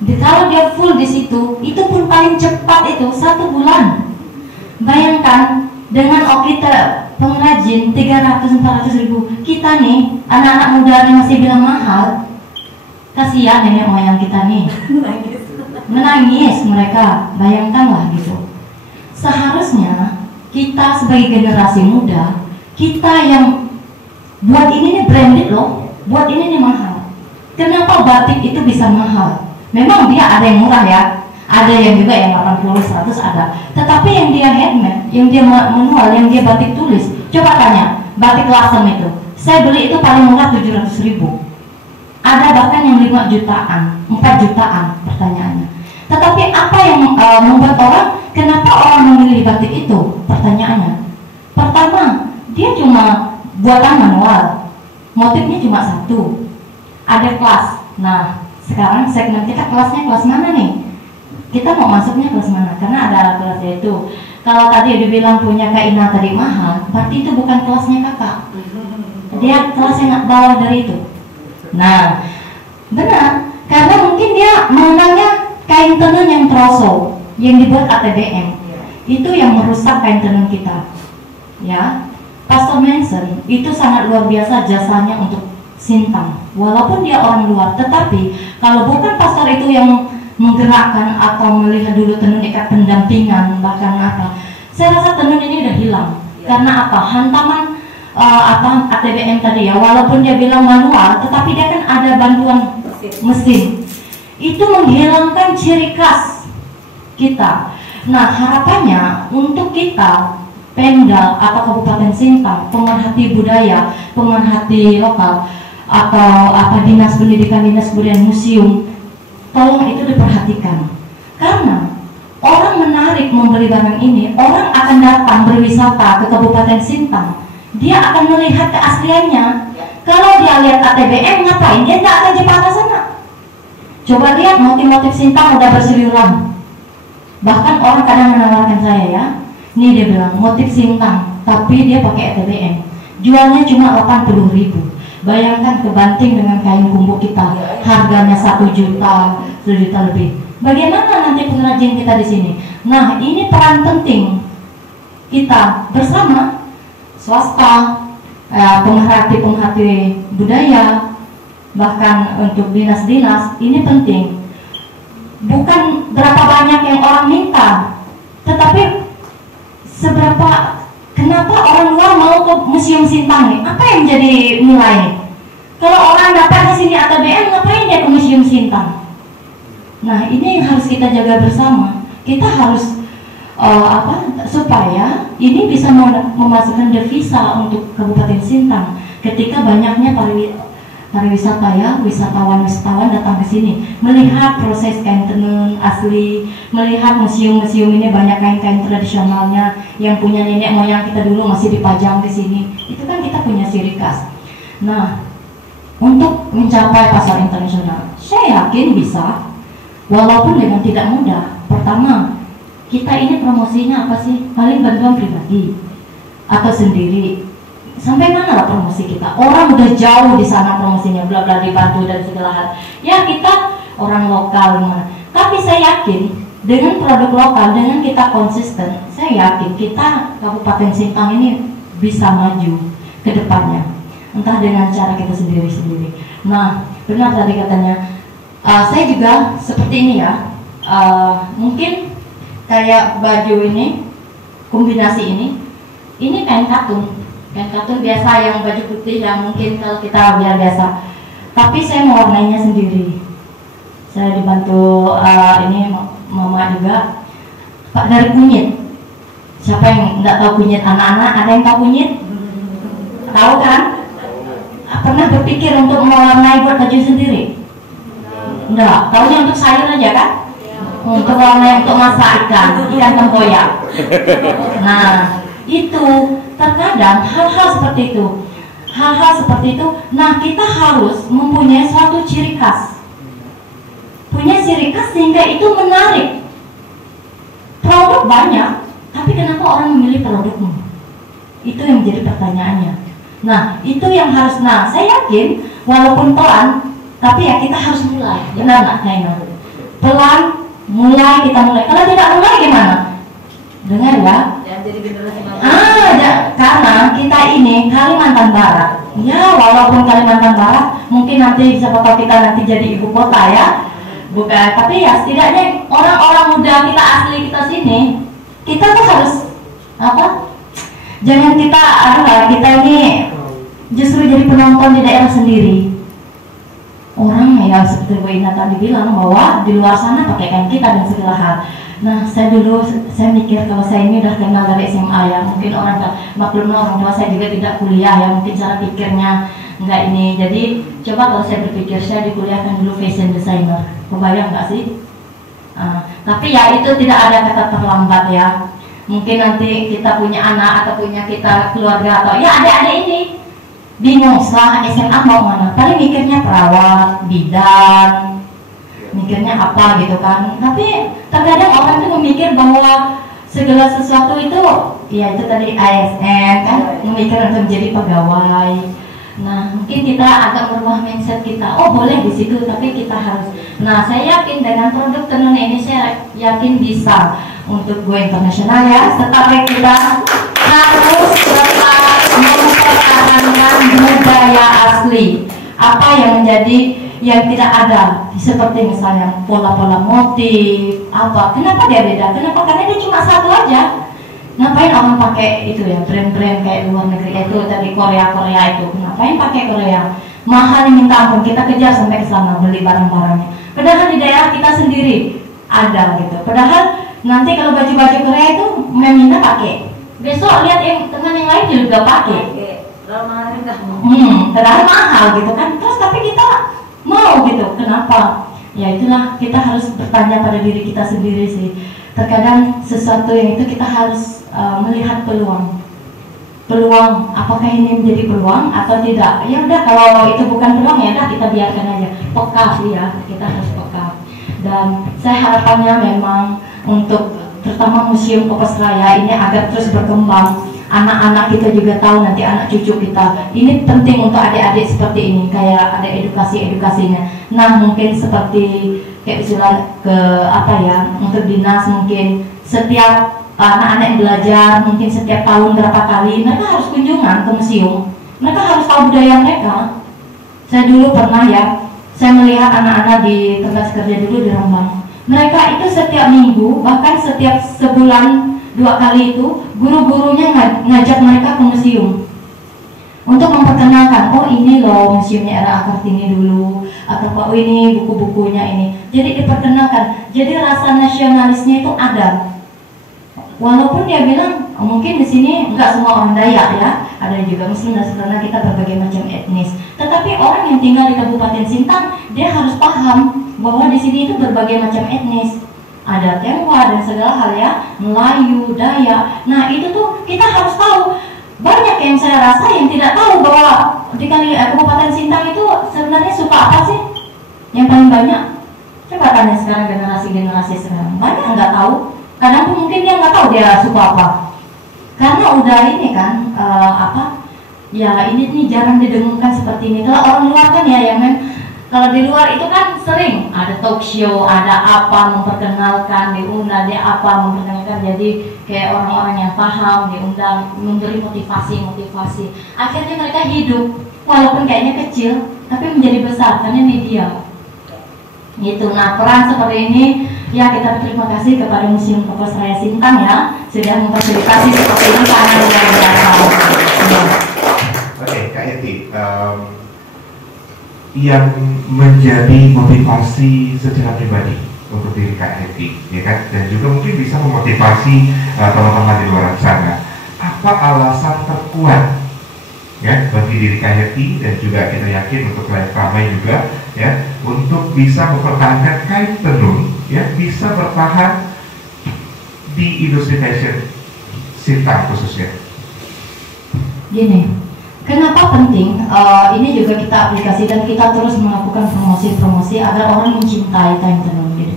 Kalau dia full di situ, itu pun paling cepat itu 1 bulan. Bayangkan dengan kita pengrajin 300-400 ribu, kita nih anak-anak muda yang masih bilang mahal. Kasihan nenek moyang kita nih, menangis mereka. Bayangkanlah gitu. Seharusnya kita sebagai generasi muda, kita yang buat ini nih branded loh, buat ini nih mahal. Kenapa batik itu bisa mahal? Memang dia ada yang murah ya, ada yang juga yang 80-100 ada. Tetapi yang dia handmade, yang dia manual, yang dia batik tulis, coba tanya, batik lasem itu, saya beli itu paling murah 700 ribu. Ada bahkan yang 5 jutaan, 4 jutaan pertanyaannya. Tetapi apa yang membuat orang, kenapa orang memilih batik itu? Pertanyaannya, pertama, dia cuma buatan manual, motifnya cuma satu, ada kelas. Nah, sekarang segmen kita kelasnya kelas mana nih? Kita mau masuknya kelas mana? Karena ada kelasnya itu. Kalau tadi dibilang punya Kak Ina tadi mahal, berarti itu bukan kelasnya kakak. Dia kelas yang bawah dari itu. Nah, benar. Karena mungkin dia mengenalnya kain tenun yang troso, yang dibuat ATBM. Itu yang merusak kain tenun kita. Ya, Pastor Manson itu sangat luar biasa jasanya untuk Sintang, walaupun dia orang luar, tetapi kalau bukan pastor itu yang menggerakkan atau melihat dulu tenun ikat pendampingan bahkan apa, saya rasa tenun ini udah hilang. Karena apa? Hantaman ATBM tadi ya, walaupun dia bilang manual, tetapi dia kan ada bantuan mesin. Itu menghilangkan ciri khas kita. Nah, harapannya untuk kita Pemda atau Kabupaten Sintang, pemerhati budaya, pemerhati lokal, atau dinas pendidikan, dinas kebudayaan, museum, tolong itu diperhatikan. Karena orang menarik membeli barang ini, orang akan datang berwisata ke Kabupaten Sintang, dia akan melihat keasliannya. Kalau dia lihat ATBM, ngapain dia nggak akan Jepara sana? Coba lihat motif-motif Sintang udah berseliweran, Bahkan orang kadang menawarkan saya ya, nih dia bilang motif Sintang, tapi dia pakai ETBM, jualnya cuma 80.000. Bayangkan kebanting dengan kain kumbuk kita, harganya 1 juta, 1 juta lebih. Bagaimana nanti pengrajin kita di sini? Nah, ini peran penting kita bersama swasta, pemerhati budaya, bahkan untuk dinas-dinas. Ini penting. Bukan berapa banyak yang orang minta, tetapi kenapa orang luar mau ke Museum Sintang nih? Apa yang jadi nilai? Kalau orang dapat di sini ATBM, ngapain dia ke Museum Sintang? Nah, ini yang harus kita jaga bersama. Kita harus supaya ini bisa memasukkan devisa untuk Kabupaten Sintang. Ketika banyaknya pariwisata ya, wisatawan datang ke sini, melihat proses kain tenun asli, melihat museum-museum ini banyak kain-kain tradisionalnya yang punya nenek moyang kita dulu masih dipajang di sini. Itu kan kita punya ciri khas. Nah, untuk mencapai pasar internasional, saya yakin bisa, walaupun dengan tidak mudah. Pertama, kita ini promosinya apa sih? Paling bantuan pribadi atau sendiri. Sampai mana lah promosi kita? Orang udah jauh di sana promosinya, bla bla, dibantu dan segala hal. Ya kita orang lokal mana. Tapi saya yakin dengan produk lokal, dengan kita konsisten, saya yakin kita Kabupaten Sintang ini bisa maju ke depannya. Entah dengan cara kita sendiri-sendiri. Nah, benar tadi katanya. Saya juga seperti ini ya. Mungkin kayak baju ini, kombinasi ini kain katun. Kain katun biasa yang baju putih yang mungkin kalau kita biar biasa. Tapi saya mewarnainya sendiri. Saya dibantu ini mama juga. Pak dari kunyit. Siapa yang nggak tahu kunyit? Anak-anak ada yang tahu kunyit? Tahu kan? Pernah berpikir untuk mewarnai buat baju sendiri? Enggak. Tahunya untuk sayur aja kan? Untuk warna untuk masak ikan tempoyak. Nah, itu terkadang hal-hal seperti itu. Nah, kita harus mempunyai suatu ciri khas. Punya ciri khas sehingga itu menarik. Produk banyak, tapi kenapa orang memilih produkmu? Itu yang menjadi pertanyaannya. Nah, itu yang harus. Nah, saya yakin walaupun pelan, tapi ya kita harus mulai. Benar nggak, Naina? Pelan, kita mulai. Kalau tidak mulai gimana? Dengar ya? Jadi generasi karena kita ini Kalimantan Barat. Ya, walaupun Kalimantan Barat, mungkin nanti siapa tahu kita nanti jadi ibu kota ya. Bukan, tapi ya setidaknya orang-orang muda kita asli kita sini, kita tuh harus jangan kita ini justru jadi penonton di daerah sendiri. Orang ya seperti Bu Ina tadi bilang bahwa di luar sana pakai kain kita dan segala hal. Nah, saya mikir kalau saya ini udah kenal dari SMA ya, mungkin orang maklumlah orang tua saya juga tidak kuliah ya, mungkin cara pikirnya enggak ini. Jadi coba kalau saya berpikir saya dikuliahkan dulu fashion designer, kebayang nggak sih? Tapi ya itu tidak ada kata terlambat ya. Mungkin nanti kita punya anak atau punya kita keluarga atau ya adik-adik ini bingung setelah SMA mau mana, paling mikirnya perawat, bidan, mikirnya apa gitu kan. Tapi terkadang orang tuh memikir bahwa segala sesuatu itu ya itu tadi ASN kan, memikir untuk menjadi pegawai. Nah, mungkin kita agak merubah mindset kita. Oh, boleh di situ, tapi kita harus. Nah, saya yakin dengan produk tenun ini saya yakin bisa untuk go internasional ya. Tetapi kita harus tetap mempertahankan budaya asli. Apa yang menjadi yang tidak ada, seperti misalnya pola-pola motif apa, kenapa dia beda? Kenapa? Karena dia cuma satu aja. Ngapain orang pakai itu ya, brand-brand kayak luar negeri itu tadi Korea itu, ngapain pakai Korea? Mahal minta ampun, kita kejar sampai ke sana beli barang-barangnya. Padahal di daerah kita sendiri ada gitu. Padahal nanti kalau baju-baju Korea itu meminta pakai, besok lihat yang teman yang lain juga pakai. Padahal mahal gitu kan. Terus tapi kita mau gitu, kenapa? Ya itulah, kita harus bertanya pada diri kita sendiri sih. Terkadang sesuatu yang itu kita harus melihat peluang, apakah ini menjadi peluang atau tidak. Ya udah, kalau itu bukan peluang ya udah kita biarkan aja. Peka sih ya, kita harus peka. Dan saya harapannya memang untuk terutama Museum Kopas Raya ini agar terus berkembang. Anak-anak kita juga tahu, nanti anak cucu kita. Ini penting untuk adik-adik seperti ini, kayak ada edukasinya. Nah, mungkin seperti kayak misalnya ke apa ya, untuk dinas mungkin setiap anak-anak yang belajar mungkin setiap tahun berapa kali mereka harus kunjungan ke museum. Mereka harus tahu budaya mereka. Saya dulu pernah ya, saya melihat anak-anak di tempat kerja dulu di Rembang. Mereka itu setiap minggu, bahkan setiap sebulan 2 kali itu guru-gurunya ngajak mereka ke museum untuk memperkenalkan, oh ini loh museumnya era Kartini dulu, atau oh ini buku-bukunya ini. Jadi diperkenalkan. Jadi rasa nasionalisnya itu ada. Walaupun dia bilang oh, mungkin di sini nggak semua orang Dayak ya, ada juga Muslim dan karena kita berbagai macam etnis. Tetapi orang yang tinggal di Kabupaten Sintang dia harus paham bahwa di sini itu berbagai macam etnis. Ada Tionghoa dan segala hal ya, Melayu, Dayak. Nah itu tuh kita harus tahu. Banyak yang saya rasa yang tidak tahu bahwa di Kabupaten Sintang itu sebenarnya suka apa sih? Yang paling banyak. Coba tanya sekarang generasi sekarang. Banyak yang nggak tahu. Kadang pun mungkin dia nggak tahu dia suka apa. Karena udah ini kan ya ini nih jarang didengungkan seperti ini. Kalau orang luar kan ya yang kalau di luar itu kan sering ada talk show, ada apa memperkenalkan, diundang, dia apa memperkenalkan. Jadi kayak orang-orang yang paham diundang, memberi motivasi. Akhirnya mereka hidup, walaupun kayaknya kecil, tapi menjadi besar karena media. Gitu. Nah peran seperti ini, ya kita berterima kasih kepada Museum Kopas Raya Sintang ya sudah memfasilitasi seperti ini karena luar biasa. Oke, Kak Eti. Yang menjadi motivasi secara pribadi untuk diri Kak Eti, ya kan, dan juga mungkin bisa memotivasi teman-teman di luar sana. Apa alasan terkuat ya bagi diri Kak Eti dan juga kita yakin untuk klien ramai juga ya untuk bisa mempertahankan kain tenun ya bisa bertahan di industri fashion Sintang khususnya? Gini. Kenapa penting? Ini juga kita aplikasi dan kita terus melakukan promosi agar orang mencintai kain tenun gitu.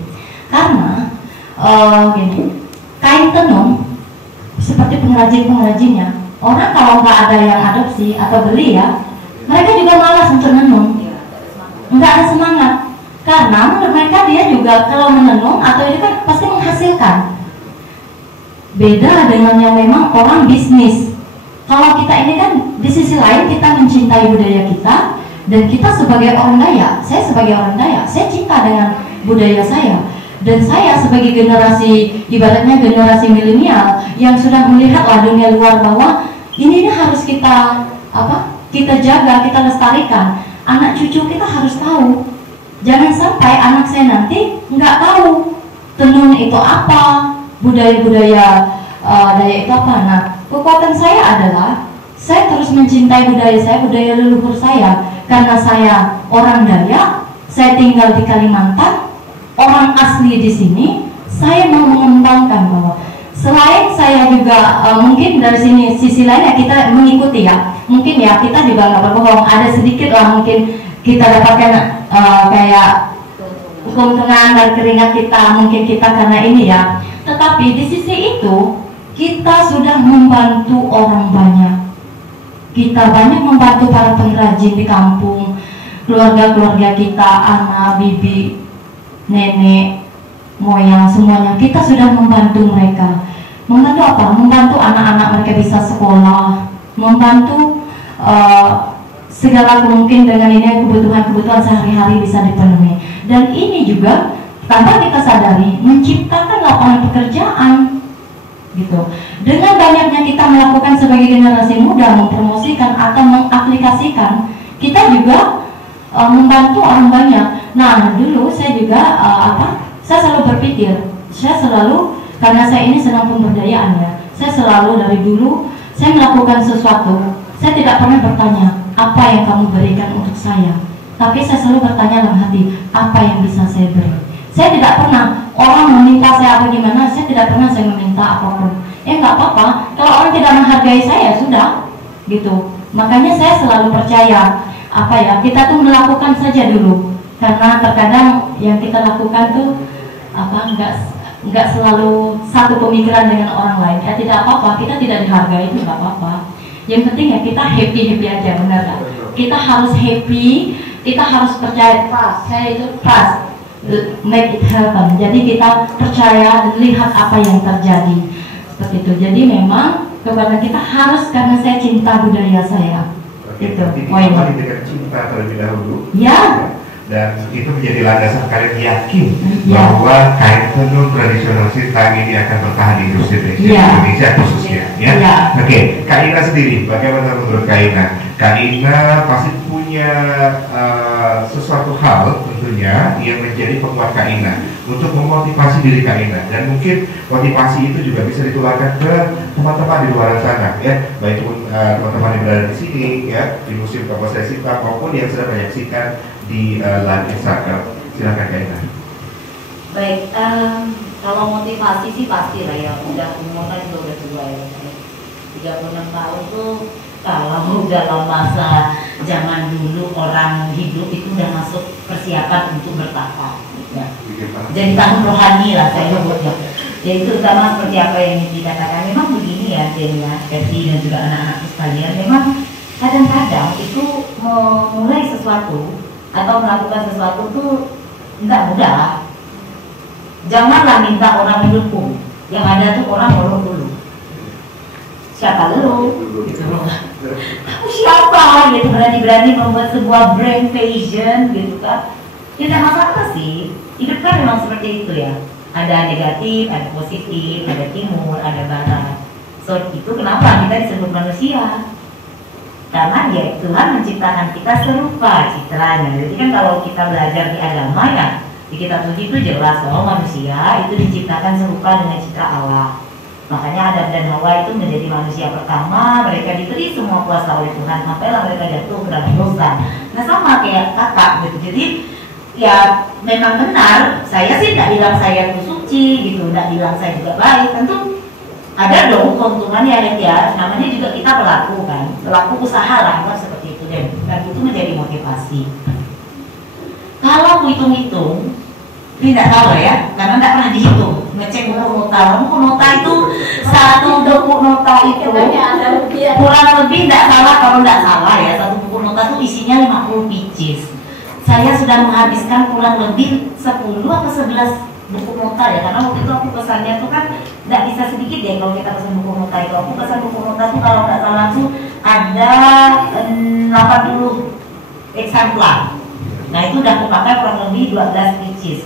Karena gini, kain tenun seperti pengrajinnya, orang kalau nggak ada yang adopsi atau beli ya, mereka juga malas untuk menenun, nggak ada semangat. Karena menurut mereka dia juga kalau menenun atau itu kan pasti menghasilkan. Beda dengan yang memang orang bisnis. Kalau kita ini kan di sisi lain kita mencintai budaya kita dan kita sebagai orang Dayak, saya sebagai orang Dayak, saya cinta dengan budaya saya dan saya sebagai generasi ibaratnya generasi milenial yang sudah melihatlah dunia luar bahwa ini harus kita kita jaga, kita lestarikan. Anak cucu kita harus tahu. Jangan sampai anak saya nanti nggak tahu tenun itu apa, budaya-budaya Dayak itu apa. Nah, kekuatan saya adalah saya terus mencintai budaya saya, budaya leluhur saya. Karena saya orang Dayak, saya tinggal di Kalimantan, orang asli di sini. Saya mau mengembangkan bahwa selain saya juga mungkin dari sini sisi lainnya kita mengikuti ya. Mungkin ya kita juga nggak berbohong. Ada sedikit lah mungkin kita dapatkan kayak keuntungan dari keringat kita, mungkin kita karena ini ya. Tetapi di sisi itu kita sudah membantu orang banyak. Kita banyak membantu para pengrajin di kampung, keluarga-keluarga kita, anak, bibi, nenek, moyang, semuanya. Kita sudah membantu mereka. Membantu apa? Membantu anak-anak mereka bisa sekolah, membantu segala mungkin dengan ini kebutuhan-kebutuhan sehari-hari bisa dipenuhi. Dan ini juga tanpa kita sadari menciptakan lapangan pekerjaan. Gitu. Dengan banyaknya kita melakukan sebagai generasi muda mempromosikan atau mengaplikasikan, kita juga membantu orang banyak. Nah, dulu saya juga saya selalu berpikir, karena saya ini senang pemberdayaan ya, saya selalu dari dulu saya melakukan sesuatu, saya tidak pernah bertanya apa yang kamu berikan untuk saya, tapi saya selalu bertanya dalam hati apa yang bisa saya beri. Saya tidak pernah orang meminta saya apa gimana, saya tidak pernah saya meminta apapun. Nggak apa-apa, kalau orang tidak menghargai saya sudah, gitu. Makanya saya selalu percaya kita tuh melakukan saja dulu, karena terkadang yang kita lakukan tuh nggak selalu satu pemikiran dengan orang lain. Ya tidak apa-apa, kita tidak dihargai itu nggak apa-apa. Yang penting ya kita happy aja, benar kan? Kita harus happy, kita harus percaya, trust. Saya itu trust, make it happen. Jadi kita percaya dan lihat apa yang terjadi seperti itu. Jadi memang kepada kita harus, karena saya cinta budaya saya. Oke, Itu poin poinnya. dengan cinta terlebih dahulu. Ya. Dan itu menjadi landasan kalian yakin Ya. bahwa kain tenun tradisional Sintang ini akan bertahan di industri tekstil Ya. Indonesia khususnya, ya. Ya. Oke, Kak Ina sendiri, bagaimana menurut Kak Ina? Kak Ina pasti punya sesuatu hal tentunya yang menjadi penguat Kak Ina untuk memotivasi diri Kak Ina, dan mungkin motivasi itu juga bisa ditularkan ke teman-teman di luar sana, ya, baik itu teman-teman yang berada di sini, ya, di Museum Kabupaten Sintang maupun yang sedang menyaksikan di live Instagram. Silakan Kak Ina. Baik, kalau motivasi sih pasti lah ya, udah umur kan juga udah tua ya, 36 tahun tuh kalau dalam masa zaman dulu orang hidup itu udah masuk persiapan untuk bertapa ya. Jadi tahun rohani lah saya sebutnya. Yaitu utama seperti apa yang dikatakan, memang begini ya Jen ya, Kathy dan juga anak-anak sekalian, memang kadang-kadang itu memulai sesuatu atau melakukan sesuatu tuh enggak mudah. Janganlah minta orang mendukung, yang ada tuh orang ngolong dulu. Siapa lu? Gitu loh. Kamu siapa? Gitu, berani-berani membuat sebuah brand fashion gitu kan? Tidak masalah sih. Hidup kan memang seperti itu ya. Ada negatif, ada positif, ada timur, ada barat. So itu kenapa kita disebut manusia? Karena ya Tuhan menciptakan kita serupa citranya. Jadi kan kalau kita belajar di agama ya, di kitab suci itu jelas bahwa manusia itu diciptakan serupa dengan citra Allah. Makanya Adam dan Hawa itu menjadi manusia pertama, mereka diberi semua kuasa oleh Tuhan, sampailah mereka jatuh ke dalam dosa. Nah sama kayak kakak gitu. Jadi ya memang benar, saya sih tidak bilang saya itu suci gitu, tidak bilang saya juga baik. Tentu ada dong keuntungannya ya, namanya juga kita pelaku kan, pelaku usaha lah kan, seperti itu dan itu menjadi motivasi. Kalau hitung-hitung, tidak tahu ya, karena tidak pernah dihitung, ngecek buku nota itu satu buku nota itu kurang lebih tidak salah, kalau tidak salah ya, satu buku nota itu isinya 50 pieces. Saya sudah menghabiskan kurang lebih 10 atau 11 buku nota ya, karena waktu itu aku pesannya tuh kan tidak bisa sedikit ya kalau kita pesan buku nota itu. Aku pesan buku nota tuh kalau nggak salah tuh ada 80 eksemplar. Nah itu udah aku pakai kurang lebih 12 pieces.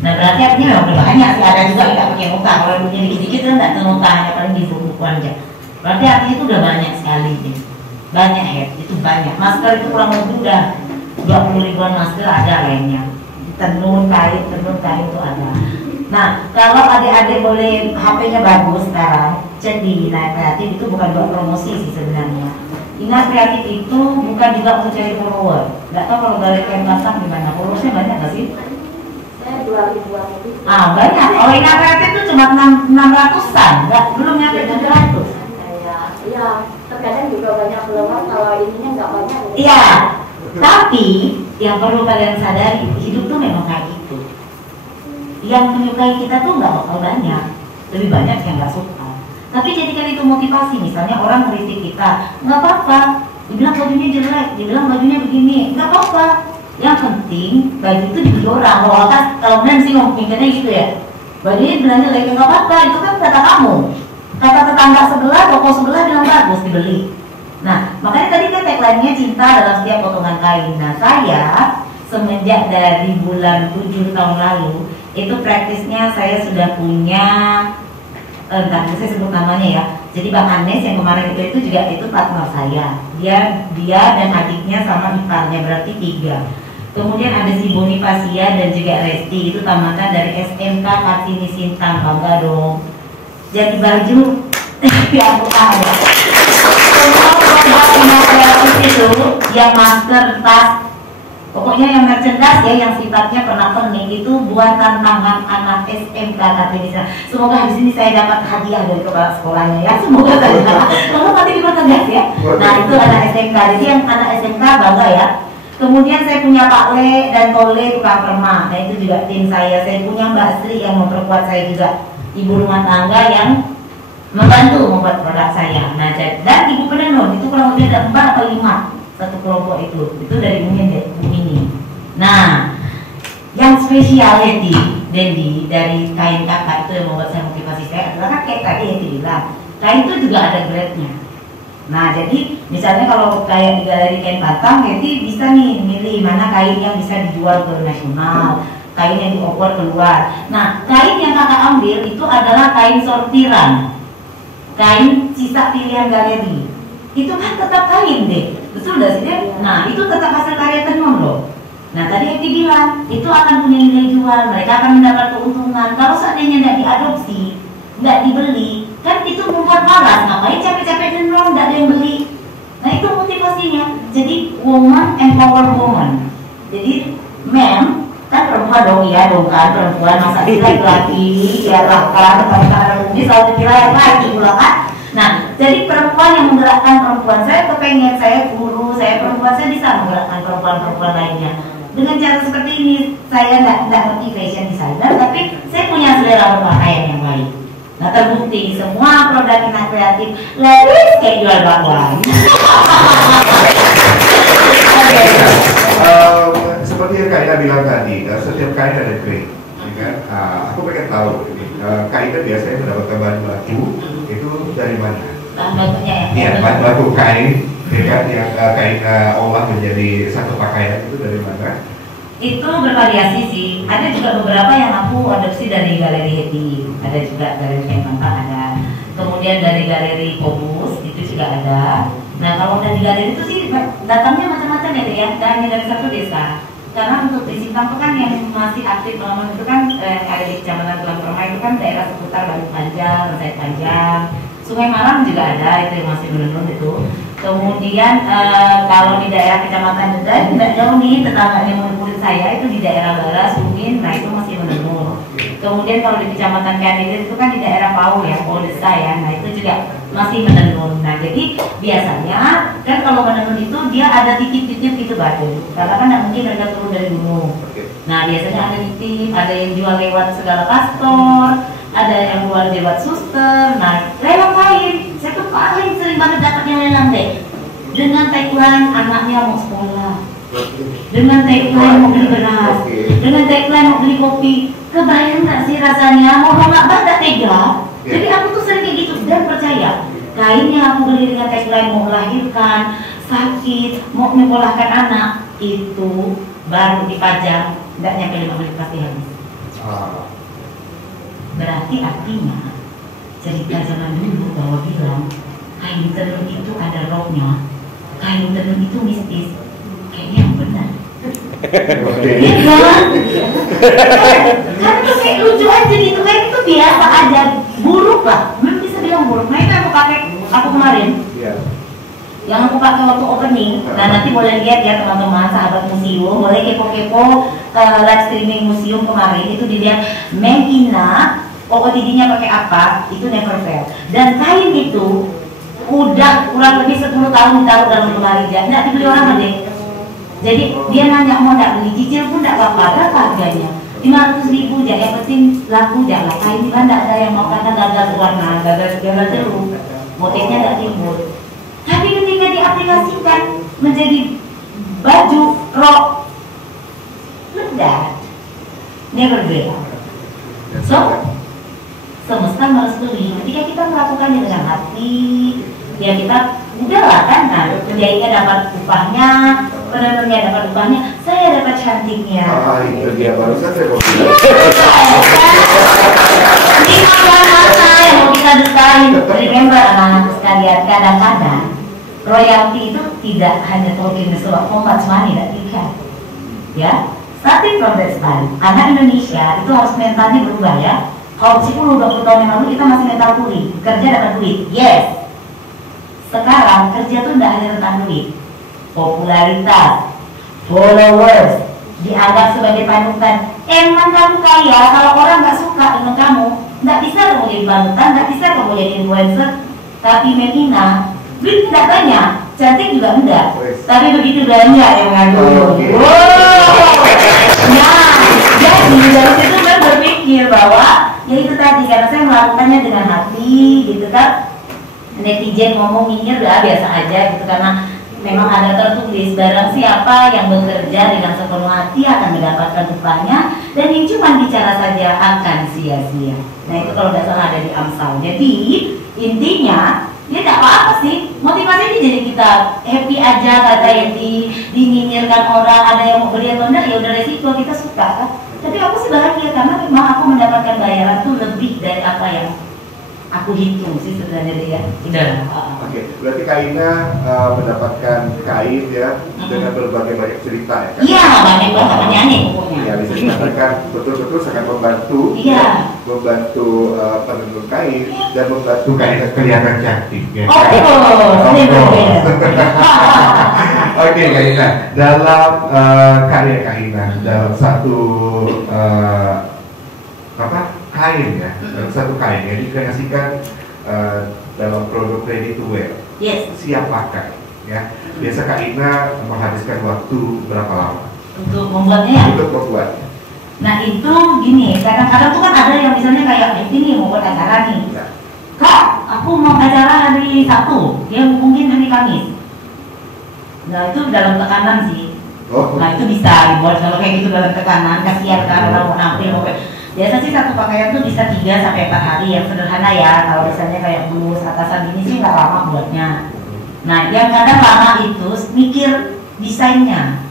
Nah berarti artinya memang udah banyak sih, ada juga nggak pakai nota. Kalau punya dikit-dikit kan nggak nota, hanya paling di buku aja. Berarti artinya itu udah banyak sekali nih. Banyak ya, itu banyak. Masker itu kurang lebih udah 20 ribuan masker ada lainnya. Tenun kain itu ada. Nah, kalau adik-adik boleh HP-nya bagus sekarang, cek di Ina Kreatif, itu bukan buat promosi sih sebenarnya. Ina Kreatif itu bukan juga untuk cari follower. Nggak tahu kalau dari kain pasang gimana, followersnya banyak nggak sih? Saya 2.000-an lebih. Ah banyak. Oh Ina Kreatif itu cuma 600-an, nggak belum nyampe 700. Iya, terkadang juga banyak follower, kalau ininya nggak banyak. Iya. Tapi yang perlu kalian sadari, hidup tuh memang kayak gitu. Yang menyukai kita tuh nggak bakal banyak, lebih banyak yang nggak suka. Tapi jadikan itu motivasi. Misalnya orang kritik kita, nggak apa-apa. Dibilang bajunya jelek, dibilang bajunya begini, nggak apa-apa. Yang penting baju itu dibeli orang. Kalau atas, kalau benar sih ngomongnya gitu ya. Bajunya dibilang jelek, nggak apa-apa. Itu kan kata kamu. Kata tetangga sebelah, toko sebelah bilang bagus, dibeli. Nah, makanya tadi kan tagline-nya cinta dalam setiap potongan kain. Nah, saya semenjak dari bulan 7 tahun lalu, itu praktisnya saya sudah punya, tadi saya sebut namanya ya. Jadi Bang Anes yang kemarin itu juga itu partner saya. Dia dan adiknya sama iparnya, berarti 3. Kemudian ada si Bonifasia dan juga Resti, itu tamatan dari SMK Kartini Sintang, bangga dong. Jadi baju yang ada. Semua kreatif itu yang masker, tas, pokoknya yang merchandise ya, yang sifatnya pernak-pernik itu buatan tangan anak SMK Kartini. Semoga di sini saya dapat hadiah dari kepala sekolahnya ya, semoga saja. Kalau nanti dipertegas ya. Nah itu anak SMK, jadi yang anak SMK bangga ya. Kemudian saya punya Pak Le dan Tole tukang permak. Nah itu juga tim saya. Saya punya Mbak Sri yang memperkuat saya juga, ibu rumah tangga yang membantu membuat produk saya. Nah dan ibu penenun itu kurang lebih ada 4 atau 5 satu kelompok itu dari Mini. Nah yang spesial Dendi dari kain kakak itu yang membuat saya motivasi saya adalah kan kayak tadi yang bilang, kain itu juga ada grade-nya. Nah jadi misalnya kalau kayak di galeri kain Batam, Yeti bisa nih milih mana kain yang bisa dijual ke nasional, kain yang dioper keluar. Nah kain yang kakak ambil itu adalah kain sortiran, kain sisa pilihan galeri. Itu kan tetap kain deh, betul gak sih deh? Nah itu tetap hasil karya tenun loh. Nah tadi Eti bilang itu akan punya nilai jual, mereka akan mendapat keuntungan. Kalau seandainya tidak diadopsi, nggak dibeli, kan itu membuat malas. Ngapain capek-capek tenun, nggak ada yang beli. Nah itu motivasinya. Jadi woman empower woman. Jadi men kan perempuan dong ya, dong kan perempuan masa sih laki-laki ya kan teman-teman ini selalu dikira yang lagi pula kan. Nah jadi perempuan yang menggerakkan perempuan, saya kepengen saya guru, saya perempuan, saya bisa menggerakkan perempuan-perempuan lainnya. Dengan cara seperti ini saya tidak ngerti fashion designer, tapi saya punya selera berpakaian yang baik. Nah terbukti semua produk kita kreatif laris kayak jual bakwan. Seperti yang Kak Ina bilang tadi, setiap kain ada grade, ya kan? Aku pengen tahu, Kak Ina biasanya mendapatkan bahan baku itu dari mana? Bahan bakunya ya? Iya, bahan baku kain, ya kan? Yang Kak Ina olah menjadi satu pakaian itu dari mana? Itu bervariasi sih. Ada juga beberapa yang aku adopsi dari galeri Hedi, ada juga galeri Kain Batam ada. Kemudian dari galeri Kobus itu juga ada. Nah kalau dari galeri itu sih datangnya macam-macam ya, dan hanya dari satu desa. Karena untuk di Sintang itu kan yang masih aktif melawan itu kan ada di Kecamatan Tulang Permai itu kan daerah seputar Batu Panjang, Ransai Panjang, Sungai Malang juga ada itu yang masih menenun itu. Kemudian kalau di daerah Kecamatan Dedan tidak jauh nih, tetangganya murid-murid saya itu di daerah Baras, Sungin, nah itu masih menenun. Kemudian kalau di Kecamatan Kandilir itu kan di daerah Pau ya, Pau Desa ya, nah itu juga masih menenun. Nah jadi biasanya kan kalau menenun itu dia ada titip-titip gitu batu, karena kan tidak mungkin mereka turun dari gunung. Nah biasanya ada titip, ada yang jual lewat segala pastor, ada yang jual lewat suster. Nah lewat kain, saya tuh paling sering banget dapat yang lelang deh. Dengan tagline anaknya mau sekolah, dengan tagline mau beli beras, dengan tagline mau beli kopi. Kebayang nggak sih rasanya? Mau nggak badak tega. Jadi aku tuh sering kayak gitu dan percaya kain yang aku beli dengan tagline mau melahirkan, sakit, mau menyekolahkan anak itu baru dipajang nggak nyampe 5 menit pasti habis. Berarti artinya cerita zaman dulu bahwa bilang kain tenun itu ada rohnya, kain tenun itu mistis, kayaknya yang benar. Iya kan? Kan itu kayak lucu aja gitu, kayak itu biasa aja, buruk lah, belum bisa bilang buruk. Nah itu aku pakai aku kemarin, yang aku pakai waktu opening. Nah nanti boleh lihat ya teman-teman sahabat museum, boleh kepo-kepo live streaming museum kemarin itu dilihat Mengina OOTD-nya pakai apa, itu never fail. Dan kain itu udah kurang lebih 10 tahun ditaruh dalam lemari aja, nggak dibeli orang deh. Jadi dia nanya mau nggak beli, cicil pun nggak apa-apa, berapa harganya? 500.000 aja, yang penting laku aja lah. Kain kan nggak ada yang mau karena gagal warna, gagal jeruk, motifnya nggak timbul. Tapi ketika diaplikasikan menjadi baju rok, ledak, never fail. So semesta merestui ketika kita melakukannya dengan hati, ya kita udahlah kan, nah penjahitnya dapat upahnya, penenunnya dapat upahnya, saya dapat cantiknya. Itu dia barusan saya mau bilang. Ini masa yang mau kita desain. Remember anak-anak sekalian, kadang-kadang royalti itu tidak hanya talking about how much money that you can, ya. Starting from that time, anak Indonesia itu harus mentalnya berubah ya. Kalau 10-20 tahun yang lalu kita masih mental kuli, kerja dapat duit, yes. Sekarang kerja tuh tidak hanya tentang duit, popularitas, followers, dianggap sebagai panutan. Emang kamu kaya kalau orang nggak suka dengan kamu, nggak bisa kamu jadi panutan, nggak bisa kamu jadi influencer. Tapi Medina, duit tidak banyak, cantik juga enggak, Wes. tapi begitu banyak yang ngadu. Oke. Wow. Nah, jadi dari situ kan berpikir bahwa ya itu tadi karena saya melakukannya dengan hati gitu kan. Netizen ngomong nyinyir lah biasa aja gitu karena memang ada tertulis barang siapa yang bekerja dengan sepenuh hati akan mendapatkan upahnya dan yang cuma bicara saja akan sia-sia. Nah itu kalau nggak salah ada di Amsal. Jadi intinya ya nggak apa-apa sih, motivasinya jadi kita happy aja, kata yang dinyinyirkan orang, ada yang mau beli atau enggak ya udah resiko, kita suka kan. Tapi aku sih bahagia karena memang aku mendapatkan bayaran tuh lebih dari apa yang aku hitung sih sebenarnya dia. Udah. Oke, berarti Kak Ina mendapatkan kain ya dengan berbagai banyak cerita ya kan? Iya, banyak banget penyanyi pokoknya. Ya bisa dikatakan betul-betul sangat membantu, Iya. membantu penenun kain dan membantu kain kelihatan cantik ya. Oh, ini berbeda. Oke Kak Ina, dalam karya Kak Ina dalam satu kain ya, dalam satu kain yang dikreasikan dalam produk ready to wear, Yes. siap pakai ya. Biasa Kak Ina menghabiskan waktu berapa lama Untuk membuatnya ya. untuk membuatnya? Nah itu gini, kadang-kadang tuh kan ada yang misalnya kayak ini mau buat acara nih. Ya. Kak, aku mau acara hari Sabtu, ya mungkin hari Kamis. Nah itu dalam tekanan sih. Oh, Nah itu bisa dibuat kalau kayak gitu dalam tekanan, kasihan kan orang mau nampil mau biasa sih satu pakaian tuh bisa 3 sampai 4 hari yang sederhana ya. Kalau misalnya kayak blus atasan gini sih nggak lama buatnya. Nah yang kadang lama itu mikir desainnya.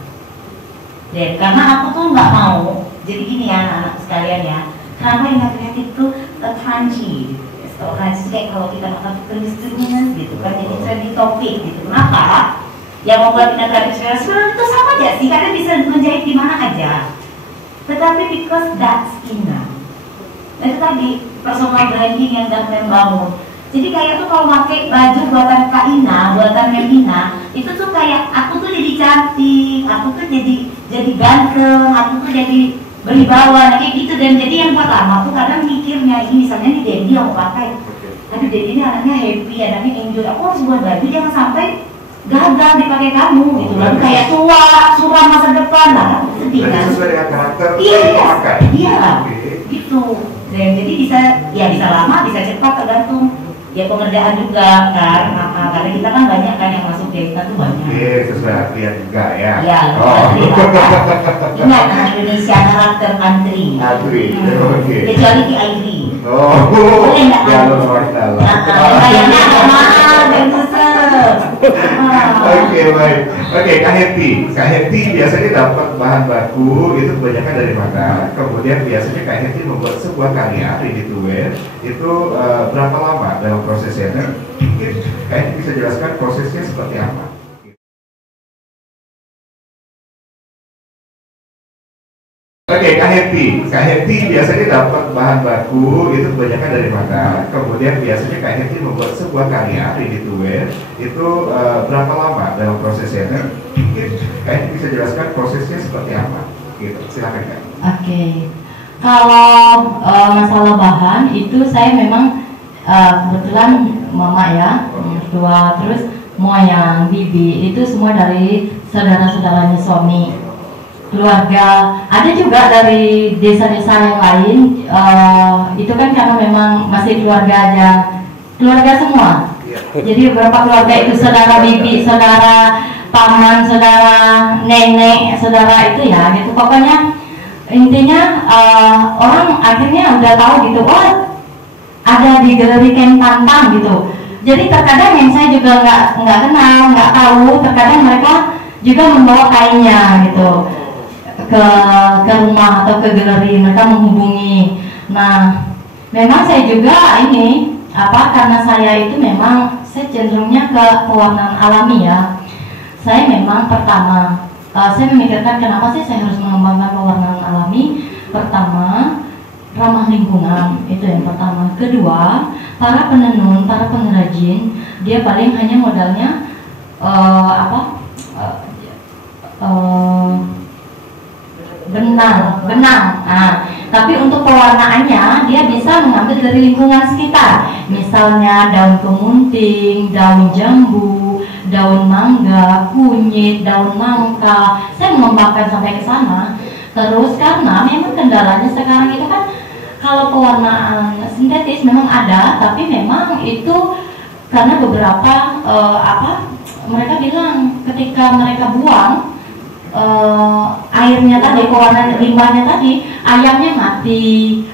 Dan karena aku tuh nggak mau, jadi gini ya anak-anak sekalian ya, kenapa yang kreatif tuh crunchy gitu. Kalau crunchy kayak kalau kita makan krimis gitu kan, jadi trending topik gitu. Kenapa? Yang membuat kita kreatif sebenarnya itu sama aja sih, karena bisa menjahit di mana aja. Tetapi because that's Ina. Nah itu tadi personal branding yang Kak Mem bangun. Jadi kayak tuh kalau pakai baju buatan Kak Ina, buatan Mem Ina, itu tuh kayak aku tuh jadi cantik, aku tuh jadi ganteng, aku tuh jadi berwibawa, kayak gitu. Dan jadi yang pertama tuh kadang mikirnya ini misalnya nih Dendi yang mau pakai, tapi Dendi ini anaknya happy, anaknya enjoy. Aku harus buat baju jangan sampai gagal dipakai kamu gitu kan, kayak tua, suram masa depan lah, sedih berarti kan? sesuai dengan karakter Iya, yang dipakai. iya, Oke. gitu. Dan jadi bisa lama, bisa cepat tergantung ya pengerjaan juga kan. Nah, karena kita kan banyak kan yang masuk jahitan tuh banyak. Oke, sesuai harian juga ya. Iya, Oh. ingat anak Indonesia karakter antri. Antri, oke. Kecuali di Ivy. Oh, Boleh nggak ya antri? lo normal. Kayaknya mahal dan susah. Oke, baik. Oke, Kak Heti biasanya dapat bahan baku itu kebanyakan dari mana? Kemudian biasanya Kak Heti membuat sebuah karya ready to wear itu berapa lama dalam prosesnya? Dan mungkin Kak Heti bisa jelaskan prosesnya seperti apa? Oke, Kak Heti biasanya dapat bahan baku itu kebanyakan dari mana? Kemudian biasanya Kak Heti membuat sebuah karya ready to wear itu berapa lama dalam prosesnya? Dan mungkin Kak Heti bisa jelaskan prosesnya seperti apa? Gitu, silakan Kak. Oke. Kalau masalah bahan itu saya memang kebetulan mama ya, mertua, terus moyang, bibi itu semua dari saudara-saudaranya suami, keluarga. Ada juga dari desa-desa yang lain. Itu kan karena memang masih keluarga semua. Jadi beberapa keluarga itu saudara bibi, saudara paman, saudara nenek, saudara itu ya gitu. Pokoknya intinya orang akhirnya udah tahu gitu, oh ada di galeri kain pantang gitu. Jadi terkadang yang saya juga nggak kenal, nggak tahu, terkadang mereka juga membawa kainnya gitu ke rumah atau ke galeri, mereka menghubungi. Nah, memang saya juga ini karena saya itu memang saya cenderungnya ke pewarnaan alami ya. Saya memang pertama saya memikirkan kenapa sih saya harus mengembangkan pewarnaan alami. Pertama, ramah lingkungan, itu yang pertama. Kedua, para penenun, para pengrajin, dia paling hanya modalnya benang. Nah, tapi untuk pewarnaannya dia bisa mengambil dari lingkungan sekitar. Misalnya daun kemunting, daun jambu, daun mangga, kunyit, daun nangka. Saya mengembangkan sampai ke sana. Terus karena memang kendalanya sekarang itu kan kalau pewarnaan sintetis memang ada, tapi memang itu karena beberapa mereka bilang ketika mereka buang airnya tadi, pewarnaan limbahnya tadi, ayamnya mati.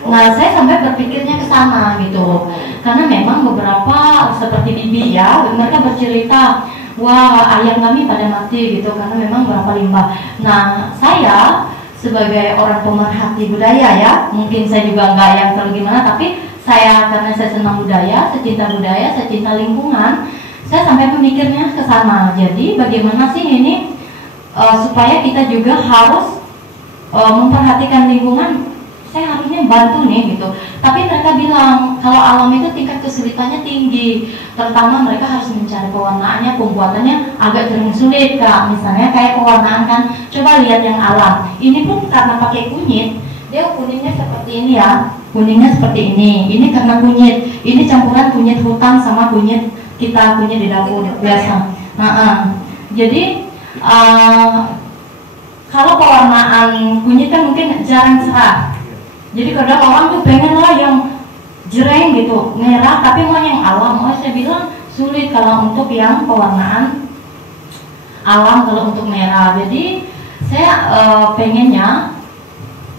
Nah, saya sampai berpikirnya ke sana gitu. Karena memang beberapa seperti bibi ya, mereka bercerita, wah ayam kami pada mati gitu karena memang beberapa limbah. Nah, saya sebagai orang pemerhati budaya ya, mungkin saya juga nggak yang terlalu gimana, tapi saya karena saya senang budaya, saya cinta lingkungan, saya sampai memikirnya ke sana. Jadi bagaimana sih ini supaya kita juga harus memperhatikan lingkungan. Saya harusnya bantu nih gitu. Tapi mereka bilang kalau alam itu tingkat kesulitannya tinggi. Pertama mereka harus mencari pewarnaannya, pembuatannya agak sering sulit Kak. Misalnya kayak pewarnaan kan, coba lihat yang alam. Ini pun karena pakai kunyit, dia kuningnya seperti ini ya. Kuningnya seperti ini. Ini karena kunyit. Ini campuran kunyit hutan sama kunyit kita, kunyit di dapur biasa. Jadi kalau pewarnaan kunyit kan mungkin jarang cerah. Jadi kadang orang tuh pengen lah yang jereng gitu, merah, tapi mau yang alam. Saya bilang sulit kalau untuk yang pewarnaan alam, kalau untuk merah. Jadi saya pengennya,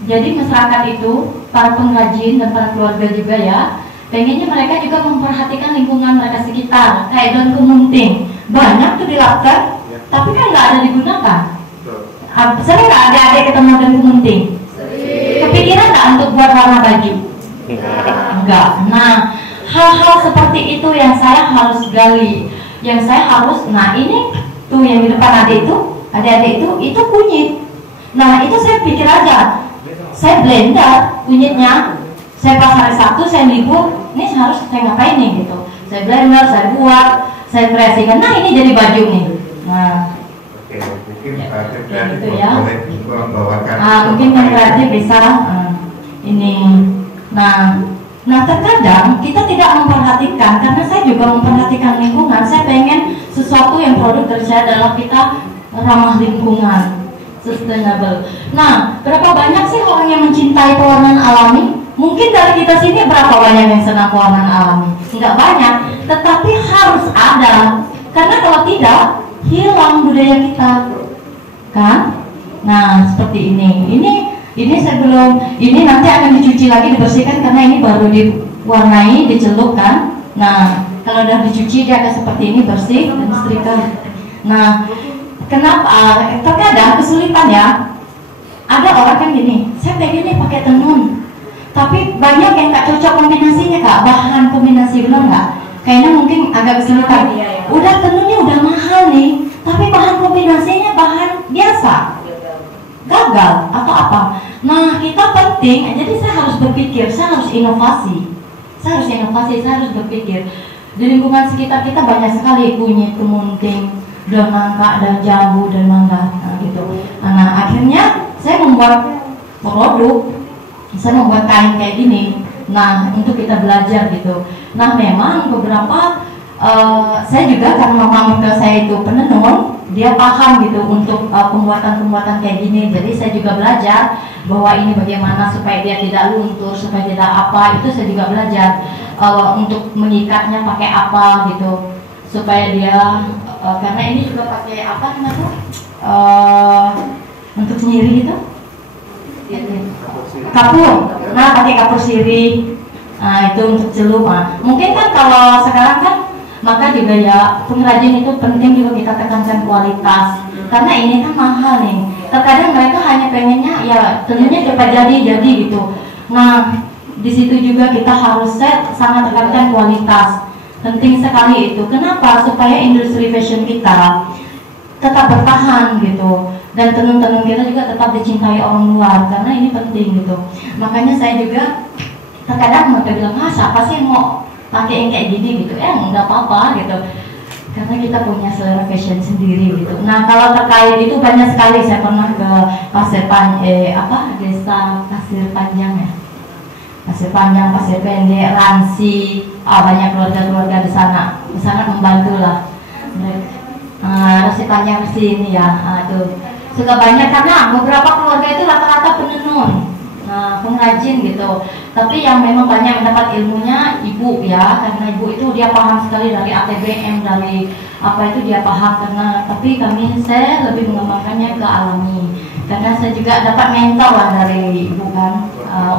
jadi masyarakat itu, para pengrajin dan para keluarga juga ya, pengennya mereka juga memperhatikan lingkungan mereka sekitar. Kayak daun kemunting, banyak tuh dilapkan, tapi kan nggak ada digunakan. Sering nggak ada adik ketemu daun kemunting? Kepikiran nggak untuk buat warna baju? Enggak. Nah, hal-hal seperti itu yang saya harus gali, yang saya harus. Nah, ini tuh yang di depan adik-adik itu kunyit. Nah, itu saya pikir aja, saya blender kunyitnya, saya pas hari Sabtu saya libur, ini harus saya ngapain nih gitu. Saya blender, saya buat, saya kreasikan. Nah, ini jadi baju nih. Nah. Mungkin gitu ya. membawakan Mungkin yang kreatif bisa ini. Nah, terkadang kita tidak memperhatikan, karena saya juga memperhatikan lingkungan. Saya pengen sesuatu yang produk dari saya adalah kita ramah lingkungan, sustainable. Nah, berapa banyak sih orang yang mencintai pewarnaan alami? Mungkin dari kita sini berapa banyak yang senang pewarnaan alami? Enggak banyak, tetapi harus ada. Karena kalau tidak, hilang budaya kita. Kan? Nah, seperti ini. Ini sebelum ini nanti akan dicuci lagi, dibersihkan karena ini baru diwarnai, dicelupkan. Nah, kalau udah dicuci dia akan seperti ini, bersih dan setrika. Nah, kenapa? Terkadang kesulitan ya. Ada orang kan gini, saya pengen nih pakai tenun, tapi banyak yang nggak cocok kombinasinya Kak, bahan kombinasi benar nggak? Kayaknya mungkin agak kesulitan. Udah tenunnya udah mahal nih, tapi bahan kombinasinya bahan biasa, gagal atau apa. Nah, kita penting, jadi saya harus berpikir, saya harus inovasi, saya harus berpikir. Di lingkungan sekitar kita banyak sekali kunyit, kemunting, daun nangka, dan jambu, dan mangga, gitu. Nah, akhirnya saya membuat produk, saya membuat kain kayak gini. Nah, untuk kita belajar gitu. Nah, memang beberapa saya juga karena mama mertua saya itu penenun, dia paham gitu untuk pembuatan kayak gini. Jadi saya juga belajar bahwa ini bagaimana supaya dia tidak luntur, supaya tidak apa, itu saya juga belajar untuk mengikatnya pakai apa gitu, supaya dia karena ini juga pakai apa namanya untuk nyiri itu kapur. Nah, pakai kapur sirih. Nah, itu untuk celup. Mungkin kan kalau sekarang kan maka juga ya pengrajin itu penting juga kita tekankan kualitas, karena ini kan mahal nih. Terkadang mereka hanya pengennya ya tentunya cepat jadi gitu. Nah, di situ juga kita harus sangat tekankan kualitas, penting sekali itu. Kenapa? Supaya industri fashion kita tetap bertahan gitu, dan tenun-tenun kita juga tetap dicintai orang luar, karena ini penting gitu. Makanya saya juga terkadang mereka bilang, siapa sih mau pakai yang kayak gini gitu, nggak apa-apa gitu, karena kita punya selera fashion sendiri gitu. Nah, kalau terkait itu banyak sekali. Saya pernah ke desa Pasir Panjang ya, Pasir Panjang, Pasir Pendek, Ransi, banyak keluarga-keluarga di sana, sangat membantu lah. Resi panjang resi ini ya, tuh suka banyak karena beberapa keluarga itu rata-rata penenun, pengrajin gitu. Tapi yang memang banyak mendapat ilmunya ibu ya, karena ibu itu dia paham sekali dari ATBM, dari apa itu dia paham. Karena tapi saya lebih mengembangkannya ke alami, karena saya juga dapat mentor lah dari ibu kan,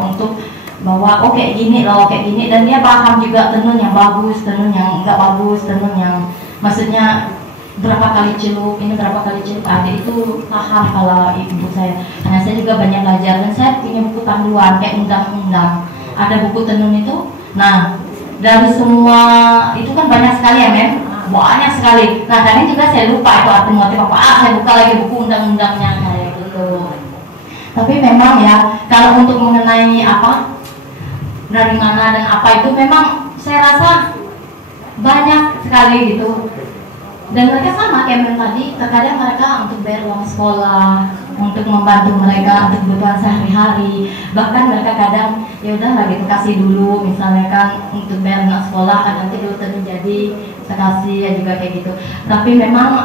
untuk bahwa oke gini loh, kayak gini, dan dia paham juga tenun yang bagus, tenun yang enggak bagus, tenun yang maksudnya berapa kali celup, ini berapa kali celup, adik itu paham kalau ibu saya. Karena saya juga banyak belajar, dan saya punya buku panduan kayak undang-undang, ada buku tenun itu. Nah, dari semua itu kan banyak sekali ya men, banyak sekali. Nah kadang juga saya lupa itu arti motif apa, saya buka lagi buku undang-undangnya kayak gitu. Tapi memang ya, kalau untuk mengenai apa, dari mana dan apa itu memang saya rasa banyak sekali gitu. Dan mereka sama kayak tadi, terkadang mereka untuk bayar uang sekolah, untuk membantu mereka untuk kebutuhan sehari-hari. Bahkan mereka kadang ya udah lah gitu kasih dulu, misalnya kan untuk bayar anak sekolah kan nanti dulu terjadi saya kasih ya juga kayak gitu. Tapi memang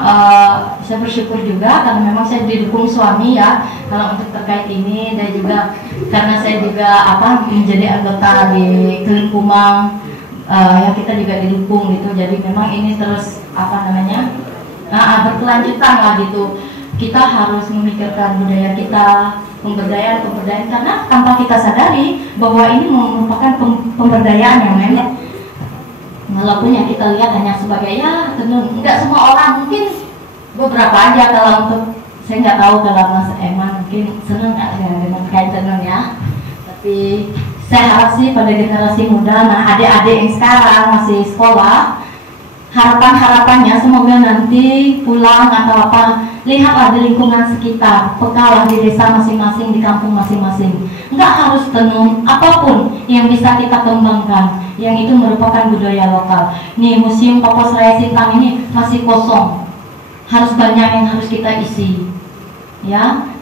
saya bersyukur juga karena memang saya didukung suami ya kalau untuk terkait ini, dan juga karena saya juga menjadi anggota di Kelingkumang. Ya kita juga didukung gitu, jadi memang ini terus berkelanjutan lah gitu. Kita harus memikirkan budaya kita, pemberdayaan karena tanpa kita sadari bahwa ini merupakan pemberdayaan yang memang walaupun yang kita lihat hanya sebagai ya tenun, enggak semua orang, mungkin beberapa aja. Kalau untuk saya nggak tahu kalau Mas Eman mungkin senang nggak dengan kain tenun ya, tapi saya harap sih pada generasi muda, nah adik-adik yang sekarang masih sekolah, harapannya semoga nanti pulang atau apa, lihatlah di lingkungan sekitar, pekalah di desa masing-masing, di kampung masing-masing. Nggak harus tenun, apapun yang bisa kita kembangkan, yang itu merupakan budaya lokal. Nih Museum Papos Raya Sintang ini masih kosong, harus banyak yang harus kita isi, ya.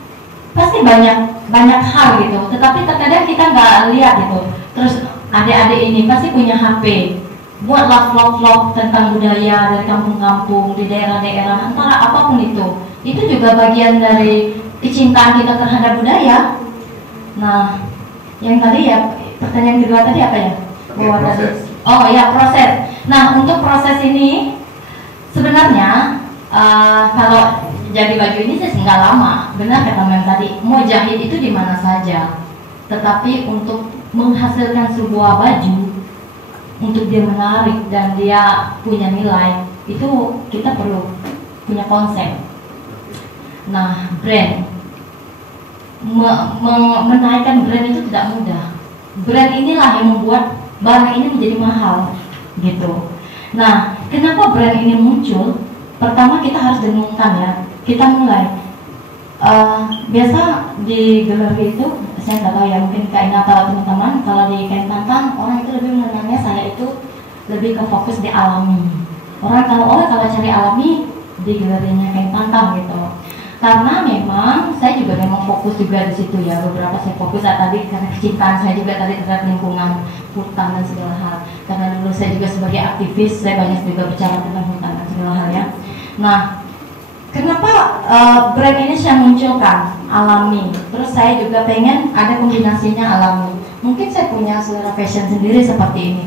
Pasti banyak hal gitu, tetapi terkadang kita nggak lihat gitu. Terus adik-adik ini pasti punya HP, buatlah vlog-vlog tentang budaya dari kampung-kampung, di daerah-daerah, antara apapun itu juga bagian dari kecintaan kita terhadap budaya. Nah, yang tadi ya pertanyaan kedua tadi apa ya? Proses. Oh ya, proses. Nah, untuk proses ini sebenarnya kalau jadi baju ini sih nggak lama, benar kata Mem tadi, mau jahit itu di mana saja. Tetapi untuk menghasilkan sebuah baju, untuk dia menarik dan dia punya nilai, itu kita perlu punya konsep. Nah, brand, menaikkan brand itu tidak mudah. Brand inilah yang membuat barang ini menjadi mahal, gitu. Nah, kenapa brand ini muncul? Pertama kita harus dengungkan ya. Kita mulai biasa di galeri itu, saya nggak tahu ya, mungkin Kak Ina atau teman-teman, kalau di kain pantang orang itu lebih mengenalnya saya itu lebih ke fokus di alami. Orang kalau cari alami di galerinya kain pantang gitu. Karena memang saya juga memang fokus juga di situ ya, beberapa saya fokus tadi karena kecintaan saya juga tadi terhadap lingkungan hutan dan segala hal. Karena dulu saya juga sebagai aktivis, saya banyak juga bicara tentang hutan dan segala hal ya. Nah, kenapa brand ini saya munculkan alami? Terus saya juga pengen ada kombinasinya alami. Mungkin saya punya selera fashion sendiri seperti ini.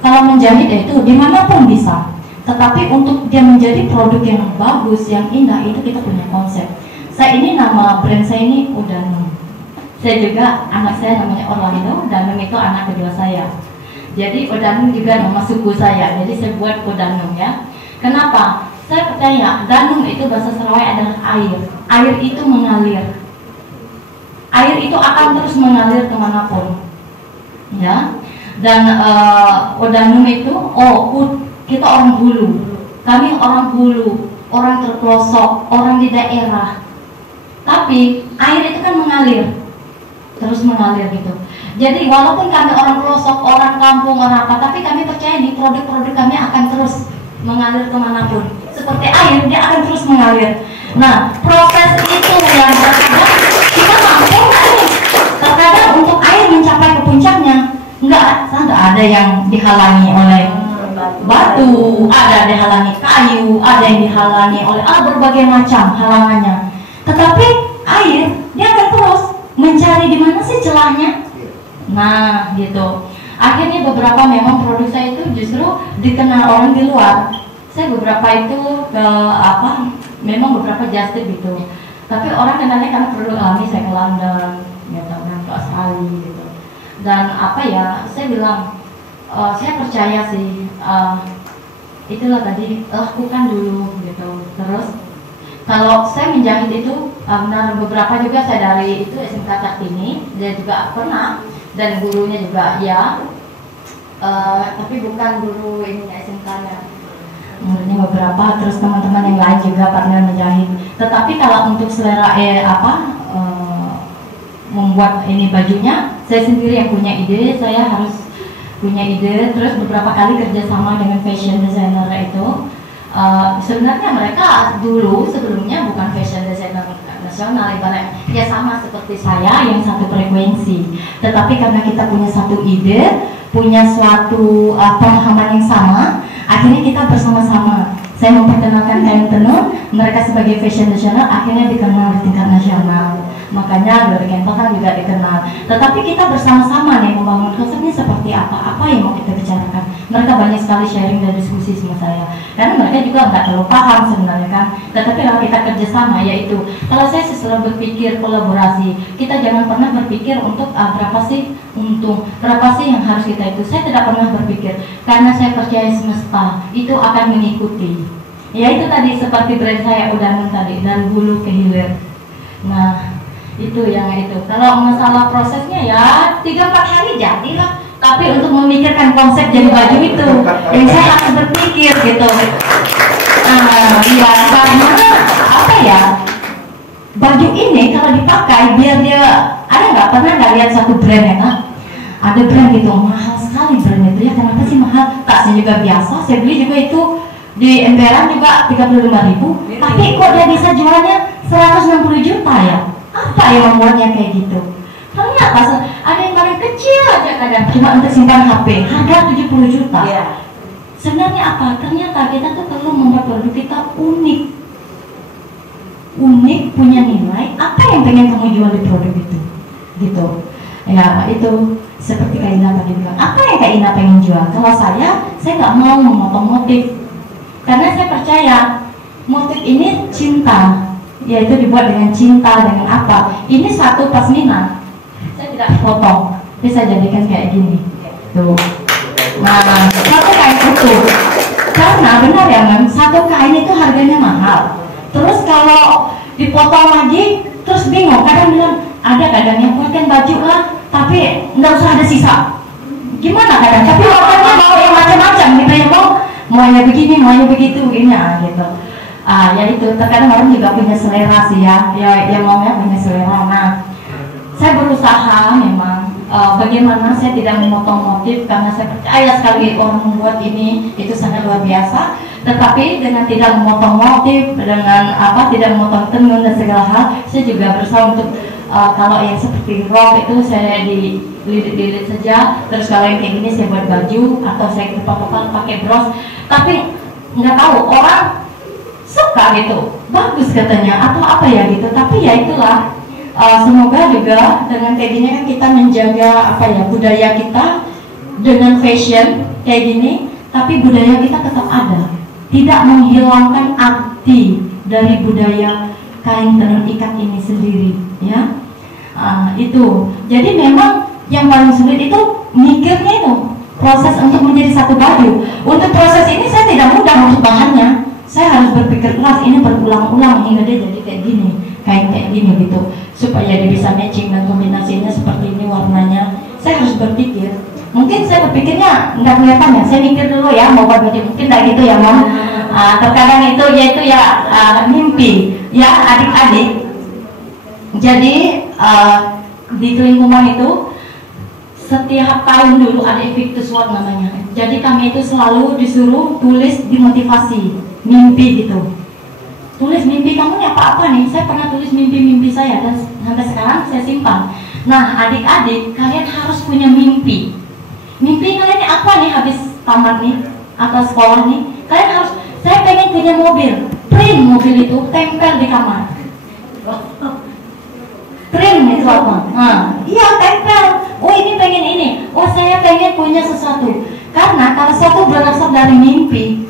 Kalau menjahit itu dimanapun bisa. Tetapi untuk dia menjadi produk yang bagus, yang indah, itu kita punya konsep. Saya ini nama brand saya ini Udanum. Saya juga anak saya namanya Orlando, Danum itu anak kedua saya. Jadi Udanum juga nama suku saya. Jadi saya buat Udanum ya. Kenapa? Saya percaya danum itu bahasa Sarawak adalah air. Air itu mengalir. Air itu akan terus mengalir kemanapun, ya. Dan danum itu, kita orang hulu. Kami orang hulu, orang terpelosok, orang di daerah. Tapi air itu kan mengalir, terus mengalir gitu. Jadi walaupun kami orang pelosok, orang kampung, orang apa, tapi kami percaya nih produk-produk kami akan terus mengalir kemanapun. Seperti air, dia akan terus mengalir. Nah, proses itu yang terkadang kita mampu nggak nih? Terkadang untuk air mencapai ke puncaknya, nggak ada yang dihalangi oleh batu, ada dihalangi kayu, ada yang dihalangi oleh berbagai macam halangannya. Tetapi air dia akan terus mencari di mana sih celahnya. Nah, gitu. Akhirnya beberapa memang produk saya itu justru dikenal orang di luar. Saya beberapa itu ke memang beberapa just tip gitu. Tapi orang kenalnya karena produk alami, saya ke London, gitu, dan ke Australia gitu. Dan saya bilang, saya percaya sih, itulah tadi, lakukan dulu gitu. Terus kalau saya menjahit itu, benar beberapa juga saya dari itu SMK Kartini, dia juga pernah. Dan gurunya juga ya, tapi bukan guru ini SMK-nya, gurunya beberapa, terus teman-teman yang lain juga partner menjahit. Tetapi kalau untuk selera membuat ini bajunya, saya sendiri yang punya ide, saya harus punya ide. Terus beberapa kali kerjasama dengan fashion designer itu. Sebenarnya mereka dulu sebelumnya bukan fashion designer nasional, ibaratnya ya sama seperti saya yang satu frekuensi, tetapi karena kita punya satu ide, punya suatu pemahaman yang sama, akhirnya kita bersama-sama. Saya memperkenalkan kain tenun, mereka sebagai fashion nasional akhirnya dikenal di tingkat nasional. Makanya Glory Canva kan juga dikenal. Tetapi kita bersama-sama nih membangun konsepnya seperti apa yang mau kita bicarakan. Mereka banyak sekali sharing dan diskusi sama saya, karena mereka juga nggak terlalu paham sebenarnya kan. Tetapi kalau kita kerjasama, yaitu kalau saya selalu berpikir kolaborasi, kita jangan pernah berpikir untuk berapa sih untung, berapa sih yang harus kita itu. Saya tidak pernah berpikir, karena saya percaya semesta itu akan mengikuti. Ya itu tadi seperti brand saya Udangan tadi, dari hulu ke hilir. Nah itu yang itu. Kalau masalah prosesnya ya 3-4 hari jadilah. Tapi untuk memikirkan konsep jadi baju itu, yang saya harus berpikir gitu. Ya karena baju ini kalau dipakai biar dia nggak pernah lihat satu brand ya kan? Ada brand gitu mahal sekali brand itu ya, kenapa sih mahal? Tasnya juga biasa, saya beli juga itu di emperan juga 35.000, tapi kok dia bisa jualnya 160 juta ya? Apa yang membuatnya kayak gitu? Ternyata ada yang paling kecil aja kadang cuma untuk simpan HP, harga 70 juta. Yeah. Sebenarnya apa? Ternyata kita tuh perlu membuat produk kita unik, punya nilai. Apa yang pengen kamu jual di produk itu? Gitu. Ya itu seperti Kak Ina tadi bilang. Apa yang Kak Ina pengen jual? Kalau saya nggak mau memotong motif, karena saya percaya motif ini cinta, yaitu dibuat dengan cinta, dengan apa? Ini satu pasmina. Saya tidak potong, tapi saya jadikan kayak gini. Tuh. Nah, satu kain utuh. Karena benar ya, Mam, satu kain itu harganya mahal. Terus kalau dipotong lagi, terus bingung. Kadang bilang, ada kadang yang buatkan baju lah, tapi nggak usah ada sisa. Gimana kadang? Tapi warnanya mau yang macam-macam, gitu ya, maunya begini, maunya begitu, gini, gitu. Ya itu, terkadang orang juga punya selera sih ya, yang maunya punya selera. Nah, saya berusaha memang bagaimana saya tidak memotong motif, karena saya percaya sekali orang membuat ini itu sangat luar biasa. Tetapi dengan tidak memotong motif, dengan tidak memotong tenun dan segala hal, saya juga berusaha untuk kalau yang seperti rok itu saya dililit saja. Terus kalau yang kayak gini saya buat baju atau saya kepal-kepal pakai bros. Tapi nggak tahu orang suka gitu, bagus katanya atau apa ya gitu. Tapi ya itulah. Semoga juga dengan kayak gini kan kita menjaga budaya kita dengan fashion kayak gini, tapi budaya kita tetap ada, tidak menghilangkan arti dari budaya kain tenun ikat ini sendiri, ya. Itu. Jadi memang yang paling sulit itu mikirnya itu proses untuk menjadi satu baju. Untuk proses ini saya tidak mudah untuk bahannya. Saya harus berpikir keras, ini berulang-ulang hingga dia jadi kayak gini, kain kayak gini gitu, supaya dia bisa matching dan kombinasinya seperti ini warnanya. Saya harus berpikir. Mungkin saya berpikirnya nggak kelihatan ya, saya mikir dulu ya mau buat baju, mungkin kayak gitu ya, Mam. Terkadang itu yaitu mimpi ya adik-adik. Jadi di Kelingkungan itu setiap tahun dulu ada Invictus World namanya. Jadi kami itu selalu disuruh tulis dimotivasi mimpi gitu. Tulis mimpi kamu nih apa nih? Saya pernah tulis mimpi-mimpi saya dan sampai sekarang saya simpan. Nah, adik-adik, kalian harus punya mimpi. Mimpi kalian ini apa nih habis tamat nih? atas sekolah nih, kalian harus, saya pengen punya mobil, print mobil itu, tempel di kamar. Print itu apa? Nah, iya tempel. Oh ini pengen ini. Oh saya pengen punya sesuatu. Karena kalau sesuatu berasal dari mimpi,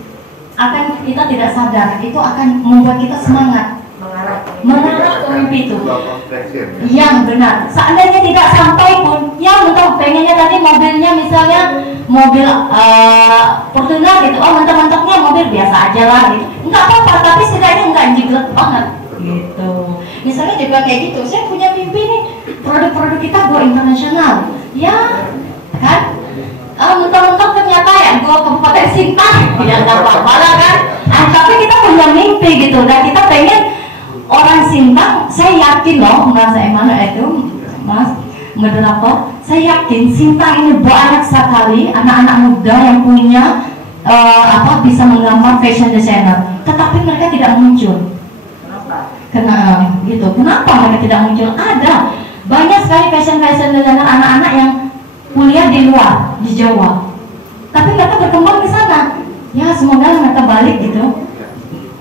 akan kita tidak sadar, itu akan membuat kita semangat. Mengarah ke mimpi itu. Yang benar. Seandainya tidak sampai pun, yang mentok pengennya tadi mobilnya misalnya mobil Fortuner gitu. Oh mantap-mantapnya mobil biasa aja lah gitu. Enggak apa-apa, tapi setidaknya enggak jilat banget gitu. Misalnya juga kayak gitu. Saya punya mimpi nih, produk-produk kita go internasional. Ya, kan? Mentok-mentok ternyata ya go Kabupaten Sintang, tidak ada apa-apa lah kan. Tapi kita punya mimpi gitu, dan kita pengen orang Sintang, saya yakin loh Mas Emmanuel itu, Mas moderator, saya yakin Sintang ini banyak sekali anak-anak muda yang punya bisa menggambar fashion designer, tetapi mereka tidak muncul. Kenapa? Gitu. Kenapa mereka tidak muncul? Ada banyak sekali fashion designer anak-anak yang kuliah di luar, di Jawa, tapi mereka berkembang di sana. Ya semoga mereka balik gitu.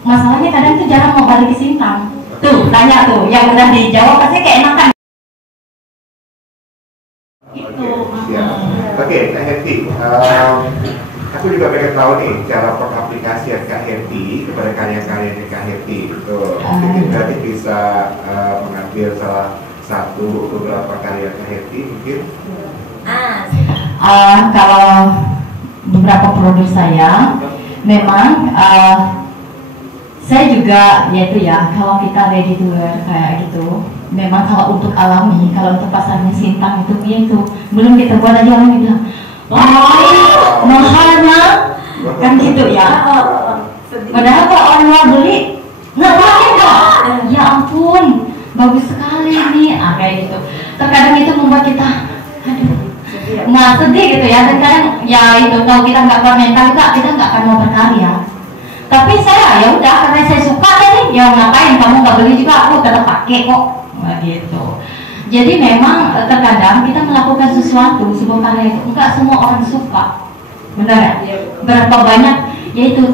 Masalahnya kadang tuh jarang mau balik ke Sintang. Tuh, tanya tuh, yang udah di Jawa pasti keenakan. Itu. Oke, Kak Hetty, aku juga pengen tahu nih cara pengaplikasian Kak Hetty kepada karya-karyanya Kak Hetty. Mungkin berarti bisa mengambil salah satu beberapa karya Kak Hetty mungkin. Kalau beberapa produk saya, memang saya juga yaitu ya, kalau kita ready to wear kayak gitu, memang kalau untuk alami, kalau untuk pasarnya Sintang itu gitu, belum kita buat aja orang bilang, wah mahalnya, kan gitu ya. Padahal kalau orang luar beli, nggak pakai kok. Ya ampun, bagus sekali nih, kayak gitu. Terkadang itu membuat kita, aduh, sedih gitu ya. Dan kadang ya itu kalau kita nggak bermental kita nggak akan mau berkarya. Tapi saya ya udah, karena saya suka tadi, ya ngapain kamu nggak beli juga, aku tetap pakai kok, gitu. Jadi memang terkadang kita melakukan sesuatu, sebuah karya itu enggak semua orang suka, benar ya? Berapa banyak, yaitu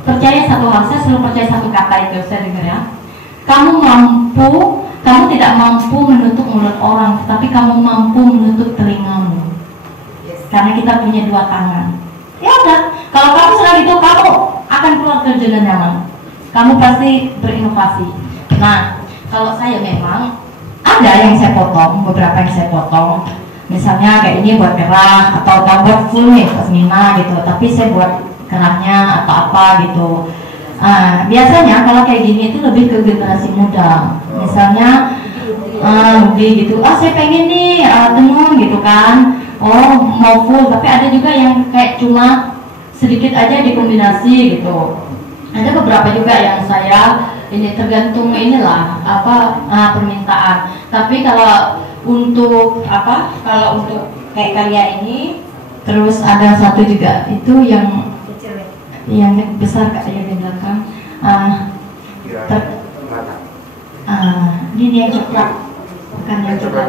percaya satu hal, saya selalu percaya satu kata itu, saya dengar ya. Kamu tidak mampu menutup mulut orang, tapi kamu mampu menutup telingamu. Karena kita punya dua tangan. Ya udah, kalau kamu sudah gitu, kamu akan keluar ke zona nyaman. Kamu pasti berinovasi. Nah, kalau saya memang ada yang saya potong, beberapa yang saya potong. Misalnya kayak ini buat merah atau buat full nih pasmina gitu. Tapi saya buat kerahnya atau apa gitu. Biasanya kalau kayak gini itu lebih ke generasi muda. Misalnya lebih gitu. Saya pengen nih tenun gitu kan. Oh mau full, tapi ada juga yang kayak cuma sedikit aja dikombinasi gitu. Ada beberapa juga yang saya ini tergantung inilah permintaan. Tapi kalau untuk kalau untuk kayak karya ini, terus ada satu juga itu yang besar kayak di belakang. Gini yang coklat, bukan yang coklat.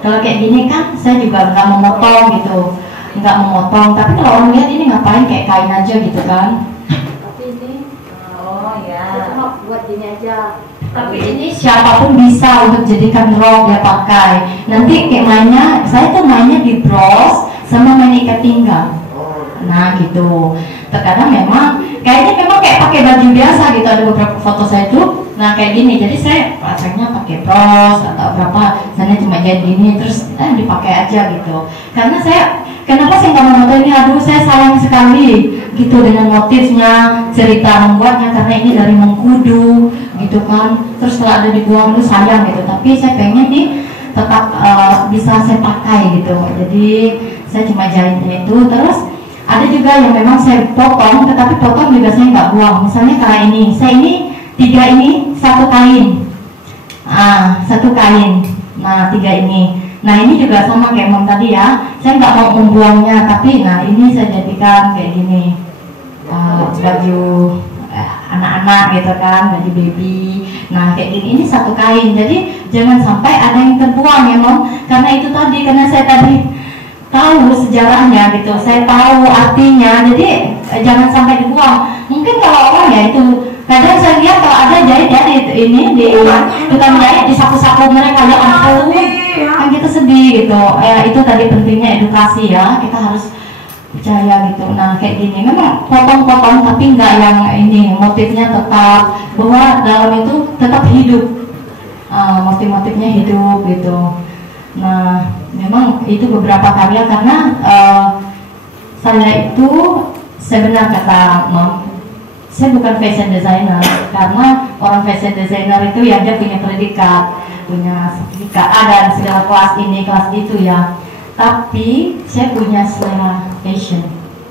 Kalau kayak gini kan saya juga nggak memotong gitu, nggak memotong. Tapi kalau orang lihat ini ngapain kayak kain aja gitu kan. Tapi ini, cuma buat gini aja. Tapi ini siapapun bisa untuk jadikan rok dia pakai. Nanti kayak mainnya, saya tuh mainnya di bros sama main ikat pinggang. Nah gitu. Terkadang memang kayaknya memang kayak pakai baju biasa gitu. Ada beberapa foto saya tuh, nah kayak gini. Jadi saya pasangnya pakai bros atau berapa, misalnya cuma jahit gini terus dipakai aja gitu. Karena kenapa saya nggak mau ini? Aduh saya sayang sekali gitu dengan motifnya, cerita membuatnya, karena ini dari Mengkudu gitu kan. Terus kalau ada dibuang itu sayang gitu. Tapi saya pengen nih tetap bisa saya pakai gitu. Jadi saya cuma jahitnya itu. Terus ada juga yang memang saya potong, tetapi potong juga saya nggak buang. Misalnya kayak ini, saya ini 3 ini satu kain, satu kain. Nah 3 ini. Nah ini juga sama kayak Mom tadi ya. Saya nggak mau membuangnya, tapi nah ini saya jadikan kayak gini, baju anak-anak gitu kan, baju baby. Nah kayak gini, ini satu kain. Jadi jangan sampai ada yang terbuang ya Mom, karena itu tadi, karena saya tadi tahu sejarahnya gitu, saya tahu artinya, jadi jangan sampai dibuang. Mungkin kalau orang ya itu, kadang saya lihat kalau ada jahit-jahit ini di tukang jahit di saku-saku mereka, ya ampun, kan kita sedih gitu. Itu tadi pentingnya edukasi ya, kita harus percaya gitu. Nah kayak gini, memang potong-potong tapi nggak yang ini, motifnya tetap bahwa dalam itu tetap hidup, motif-motifnya hidup gitu. Nah memang itu beberapa karya karena saya itu sebenarnya kata Mam, saya bukan fashion designer, karena orang fashion designer itu ya dia punya predikat, punya sertifikat dan segala kelas ini kelas itu ya. Tapi saya punya selera fashion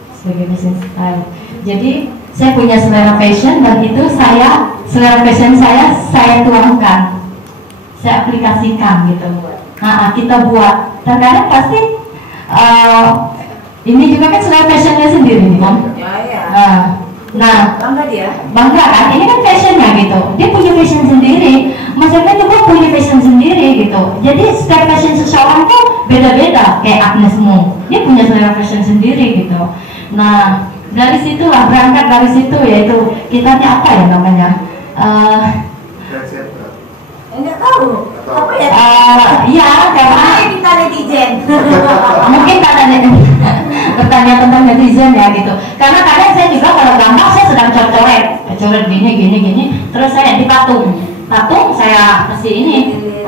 sebagai fashion style. Jadi saya punya selera fashion dan itu selera fashion saya tuangkan, saya aplikasikan gitu. Nah, kita buat. Terkadang pasti ini juga kan selera fashionnya sendiri kan. Nah, bangga kan? Ini kan fashionnya gitu. Dia punya fashion sendiri. Maksudnya juga punya fashion sendiri gitu. Jadi setiap fashion seseorang tuh beda-beda. Kayak Agnes Mo, dia punya selera fashion sendiri gitu. Nah, dari situlah berangkat dari situ yaitu kitanya apa ya namanya? Enggak tahu. Apa ya? Iya, karena kita netizen. mungkin bertanya tentang netizen ya gitu. Karena kadang saya juga kalau gambar saya sedang coret gini, terus saya dipatung, saya kasih ini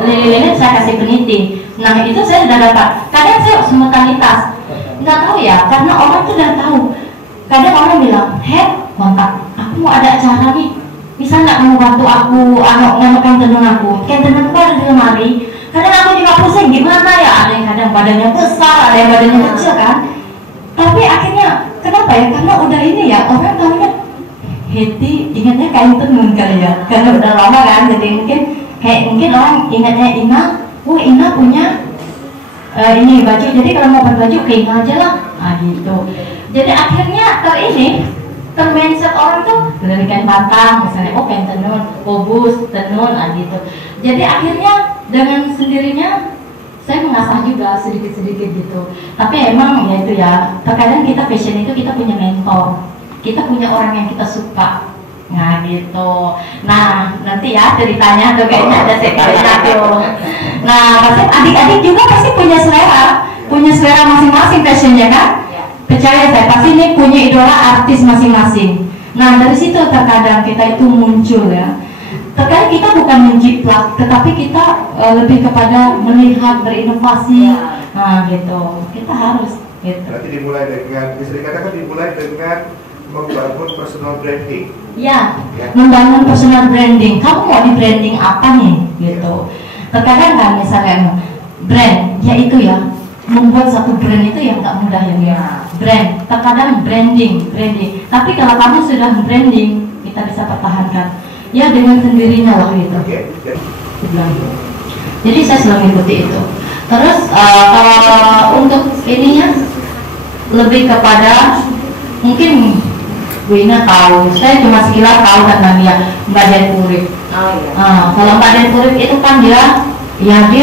lilin saya kasih peniti. Nah itu saya sudah dapat. Kadang saya simultanitas, nggak tahu ya, karena orang tuh udah tahu. Kadang orang bilang, kontak, aku mau ada acara nih, bisa nggak kamu bantu aku nganuk kain tenun aku? Kain tenun aku ada di lemari. Kadang aku juga pusing gimana ya, ada yang kadang badannya besar, ada yang badannya kecil kan. Tapi akhirnya kenapa ya? Karena udah ini ya, orang tahunya Heti ingatnya kain tenun kali ya, karena udah lama kan, jadi mungkin orang ingatnya Ina, Ina punya ini baju, jadi kalau mau berbaju ke Ina aja lah, gitu. Jadi akhirnya mindset orang tuh dari kain batang misalnya, kain tenun, bus tenun, gitu. Jadi akhirnya dengan sendirinya saya mengasah juga sedikit-sedikit gitu. Tapi emang ya itu ya, terkadang kita fashion itu kita punya mentor, kita punya orang yang kita suka. Nah gitu. Nah nanti ya ceritanya tuh kayaknya ada sekretnya tuh. Nah pasti adik-adik juga pasti punya selera masing-masing fashionnya kan? Percaya saya pasti ini punya idola artis masing-masing. Nah dari situ terkadang kita itu muncul ya. Terkadang kita bukan menjiplak, tetapi kita lebih kepada melihat, berinovasi. Nah gitu, kita harus gitu. Berarti dimulai dengan, bisa dikatakan dimulai dengan membangun personal branding. Ya, membangun personal branding. Kamu mau di branding apa nih? Gitu. Terkadang kan misalnya brand, yaitu ya membuat satu brand itu yang nggak mudah ya. Brand, terkadang branding. Tapi kalau kamu sudah branding, kita bisa pertahankan. Ya dengan sendirinya lah gitu. Jadi saya selalu mengikuti itu. Terus kalau untuk ininya lebih kepada mungkin Bu Ina tahu, saya cuma sekilas tahu tentang dia Mbak Den Purip. Kalau Mbak Den Purip itu kan dia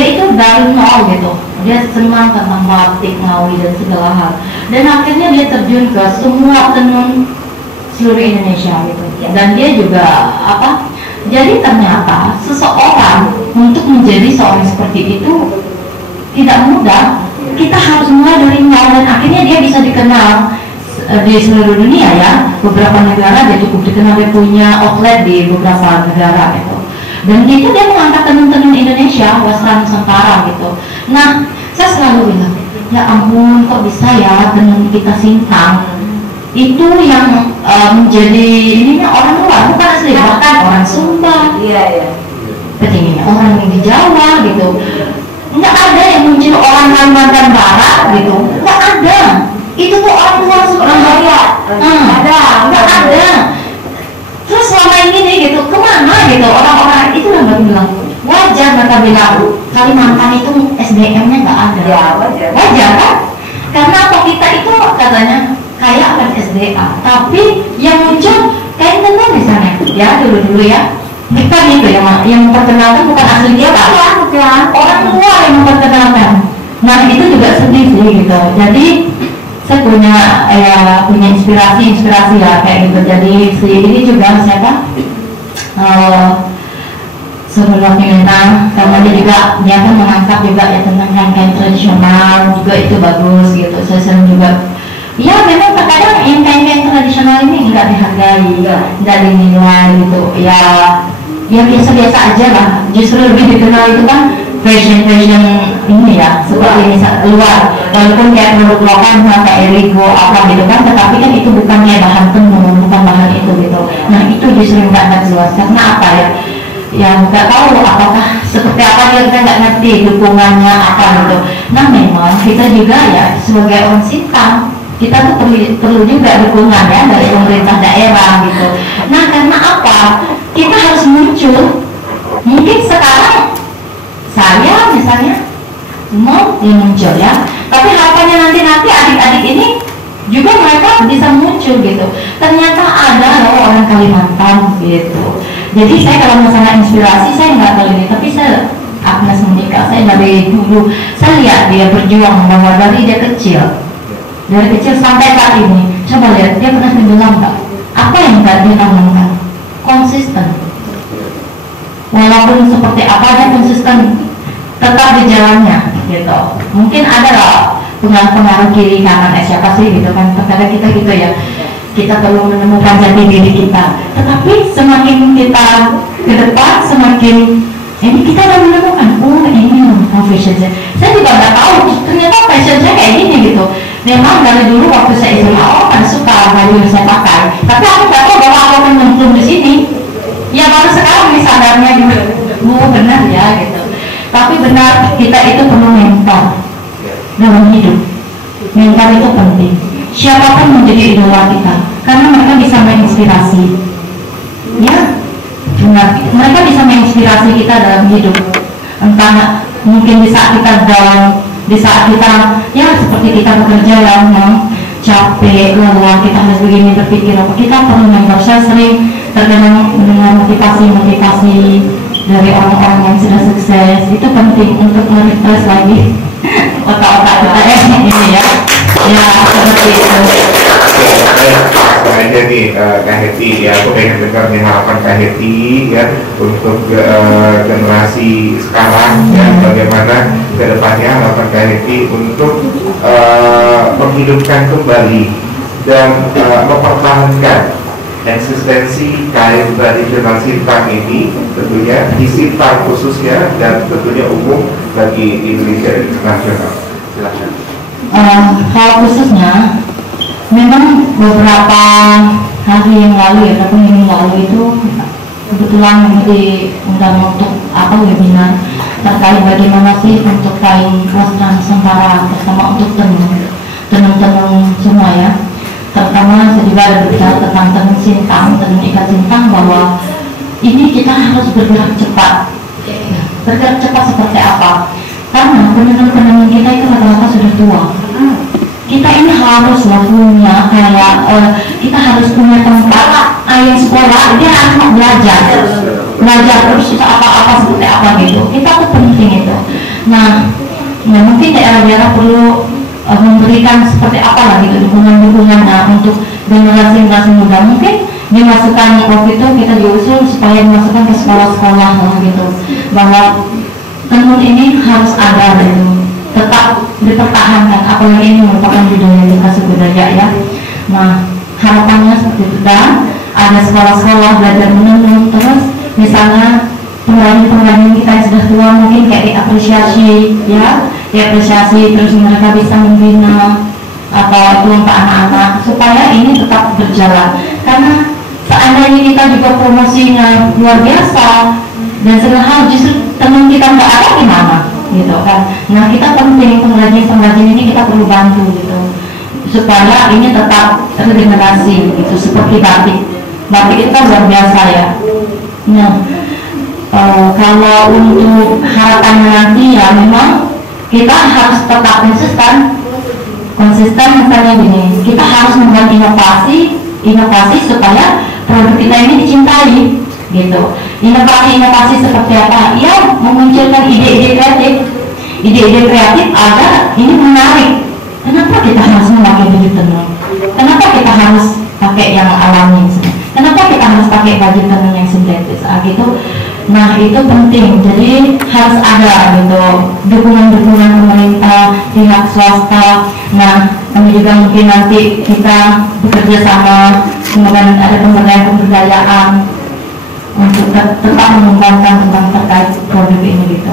itu dari nol gitu. Dia senang tentang batik, ngawi dan segala hal. Dan akhirnya dia terjun ke semua tenun seluruh Indonesia gitu. Dan dia juga jadi ternyata seseorang untuk menjadi seorang seperti itu tidak mudah. Kita harus mulai dari nol dan akhirnya dia bisa dikenal di seluruh dunia ya. Beberapa negara dia cukup dikenal, dia punya outlet di beberapa negara gitu. Dan itu dia mengangkat tenun-tenun Indonesia, Western Nusantara gitu. Nah, saya selalu bilang, ya ampun kok bisa ya tenun kita Sintang itu yang menjadi ininya orang luar, bukan asli, bahkan orang Sumba, petingginya orang yang di Jawa gitu. Nggak ada yang muncul orang Kalimantan Barat gitu, nggak ada. Itu tuh orang luar, orang Barat, nggak ada. Terus selama ini gitu, kemana gitu orang-orang itu yang bilang wajar, mereka bilang Kalimantan itu SDM-nya nggak ada. Ya, wajar kan? Karena apa, kita itu katanya kaya akan SDA, tapi yang muncul kain tenun misalnya, ya dulu ya, bukan itu yang memperkenalkan, bukan asli dia, bukan orang luar yang memperkenalkan. Nah itu juga sedih sih gitu. Jadi saya punya inspirasi ya kayak gitu. Jadi si ini juga siapa? Sebelum Minta, karena dia kan mengangkat juga ya tentang kain-kain tradisional juga itu bagus gitu. Saya sering juga, ya memang terkadang yang kain-kain tradisional ini nggak dihargai, nggak dinilai gitu. Ya biasa-biasa aja lah. Justru lebih dikenal itu kan fashion ini ya, seperti ini luar. Walaupun kayak produk lokal kayak Erigo apa gitu kan, tetapi kan itu bukannya bahan tenun, bukan bahan itu gitu. Nah itu justru nggak jelas. Karena apa ya? Yang nggak tahu apakah seperti apa dia, kita nggak ngerti dukungannya apa gitu. Nah memang kita juga ya sebagai orang Sintang, kita tuh perlu juga dukungan ya dari pemerintah daerah gitu. Nah karena apa? Kita harus muncul. Mungkin sekarang saya misalnya mau muncul ya, tapi harapannya nanti adik-adik ini juga mereka bisa muncul gitu. Ternyata ada loh orang Kalimantan gitu. Jadi saya kalau masalah inspirasi saya nggak tahu ini, tapi saya Agnes Monica, saya dari dulu saya lihat dia berjuang bahwa dari dia kecil sampai saat ini. Coba lihat dia pernah bilang nggak? Apa yang nggak dia tanamkan? Konsisten. Walaupun seperti apa dia konsisten tetap di jalannya gitu. Mungkin ada loh pengaruh kiri kanan siapa sih gitu kan, terkadang kita gitu ya, kita perlu menemukan jati diri kita. Tetapi semakin kita ke depan, semakin ini kita udah menemukan, oh ini fashion saya juga nggak tahu ternyata fashion saya kayak gini gitu. Memang dari dulu waktu saya SMA kan suka baju yang saya pakai, tapi aku nggak tahu bahwa aku akan nyemplung di sini. Ya baru sekarang nih sadarnya gitu, benar ya gitu. Tapi benar, kita itu perlu mentor dalam hidup. Mentor itu penting. Siapapun menjadi idola kita, karena mereka bisa menginspirasi. Ya, benar. Mereka bisa menginspirasi kita dalam hidup. Entah mungkin di saat kita down, di saat kita ya seperti kita bekerja lama, capek, lelah, kita harus begini berpikir apa. Kita perlu mentor. Saya sering terkadang mendengar motivasi dari orang-orang yang sudah sukses. Itu penting untuk merefresh lagi otak-otak kita ini ya seperti itu. Aja nih Kak Heti ya, aku pengen dengar nih harapan Kak Heti ya untuk generasi sekarang ya, bagaimana kedepannya harapan Kak Heti untuk menghidupkan kembali dan mempertahankan eksistensi kain tradisional Sintang ini, tentunya di Sintang khususnya dan tentunya umum bagi Indonesia dan internasional. Silakan. Hal khususnya, memang beberapa hari yang lalu ya, beberapa minggu lalu itu kebetulan diundang untuk webinar terkait bagaimana sih untuk kain wastra Nusantara, terutama untuk tenun semua ya. Terutama saya juga ada berbicara tentang tenun Sintang, tenun ikat Sintang, bahwa ini kita harus bergerak cepat. Bergerak cepat seperti apa? Karena penenun-penenun kita itu rata-rata sudah tua. Kita ini harus punya kayak kita harus punya tempat yang sekolah, dia harus belajar terus apa-apa seperti apa gitu. Kita tuh penting itu. Nah mungkin daerah-daerah perlu memberikan seperti apa lah gitu dukungan untuk generasi muda. Mungkin dimasukkan waktu itu kita diusul supaya dimasukkan ke sekolah-sekolah gitu, bahwa tenun ini harus ada gitu, tetap dipertahankan, apalagi ini merupakan budaya kita sebudaya ya. Nah harapannya seperti itu, dan ada sekolah-sekolah belajar menenun, terus misalnya pengrajin-pengrajin kita yang sudah tua mungkin kayak diapresiasi ya, terus mereka bisa membina atau itu untuk anak-anak supaya ini tetap berjalan. Karena seandainya kita juga promosinya luar biasa dan segala hal, justru tenun kita nggak ada gimana gitu kan. Nah kita penting pengrajin ini kita perlu bantu gitu supaya ini tetap regenerasi gitu, seperti batik itu kan luar biasa ya. Nah kalau untuk harapannya nanti ya memang kita harus tetap konsisten misalnya gini, kita harus membuat inovasi supaya produk kita ini dicintai gitu. Inovasi seperti apa? Ya memunculkan ide-ide kreatif ide-ide kreatif agar ini menarik. Kenapa kita harus memakai baju tenun? Kenapa kita harus pakai yang alami? Kenapa kita harus pakai baju tenun yang sintetis? Gitu. Nah itu penting. Jadi harus ada gitu dukungan-dukungan pemerintah, pihak swasta. Nah kami juga mungkin nanti kita bekerja sama, semoga ada pemberdayaan untuk tetap mengembangkan tentang terkait produk ini gitu.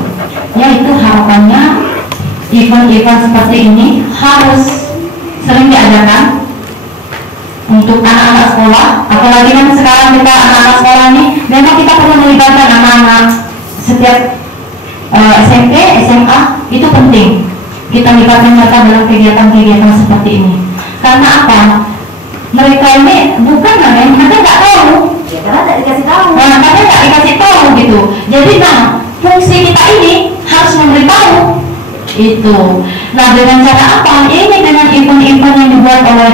Ya itu harapannya event-event seperti ini harus sering diadakan untuk anak-anak sekolah. Apalagi kan sekarang kita anak-anak sekolah ini memang kita perlu melibatkan anak-anak setiap SMP, SMA itu penting. Kita libatkan mereka dalam kegiatan-kegiatan seperti ini. Karena apa? Mereka ini bukan mereka nggak tahu. Ya, karena tidak dikasih tahu. Nah, karena nggak dikasih tahu gitu. Jadi fungsi kita ini harus memberitahu itu. Nah dengan cara apa? Ini dengan event-event yang dibuat oleh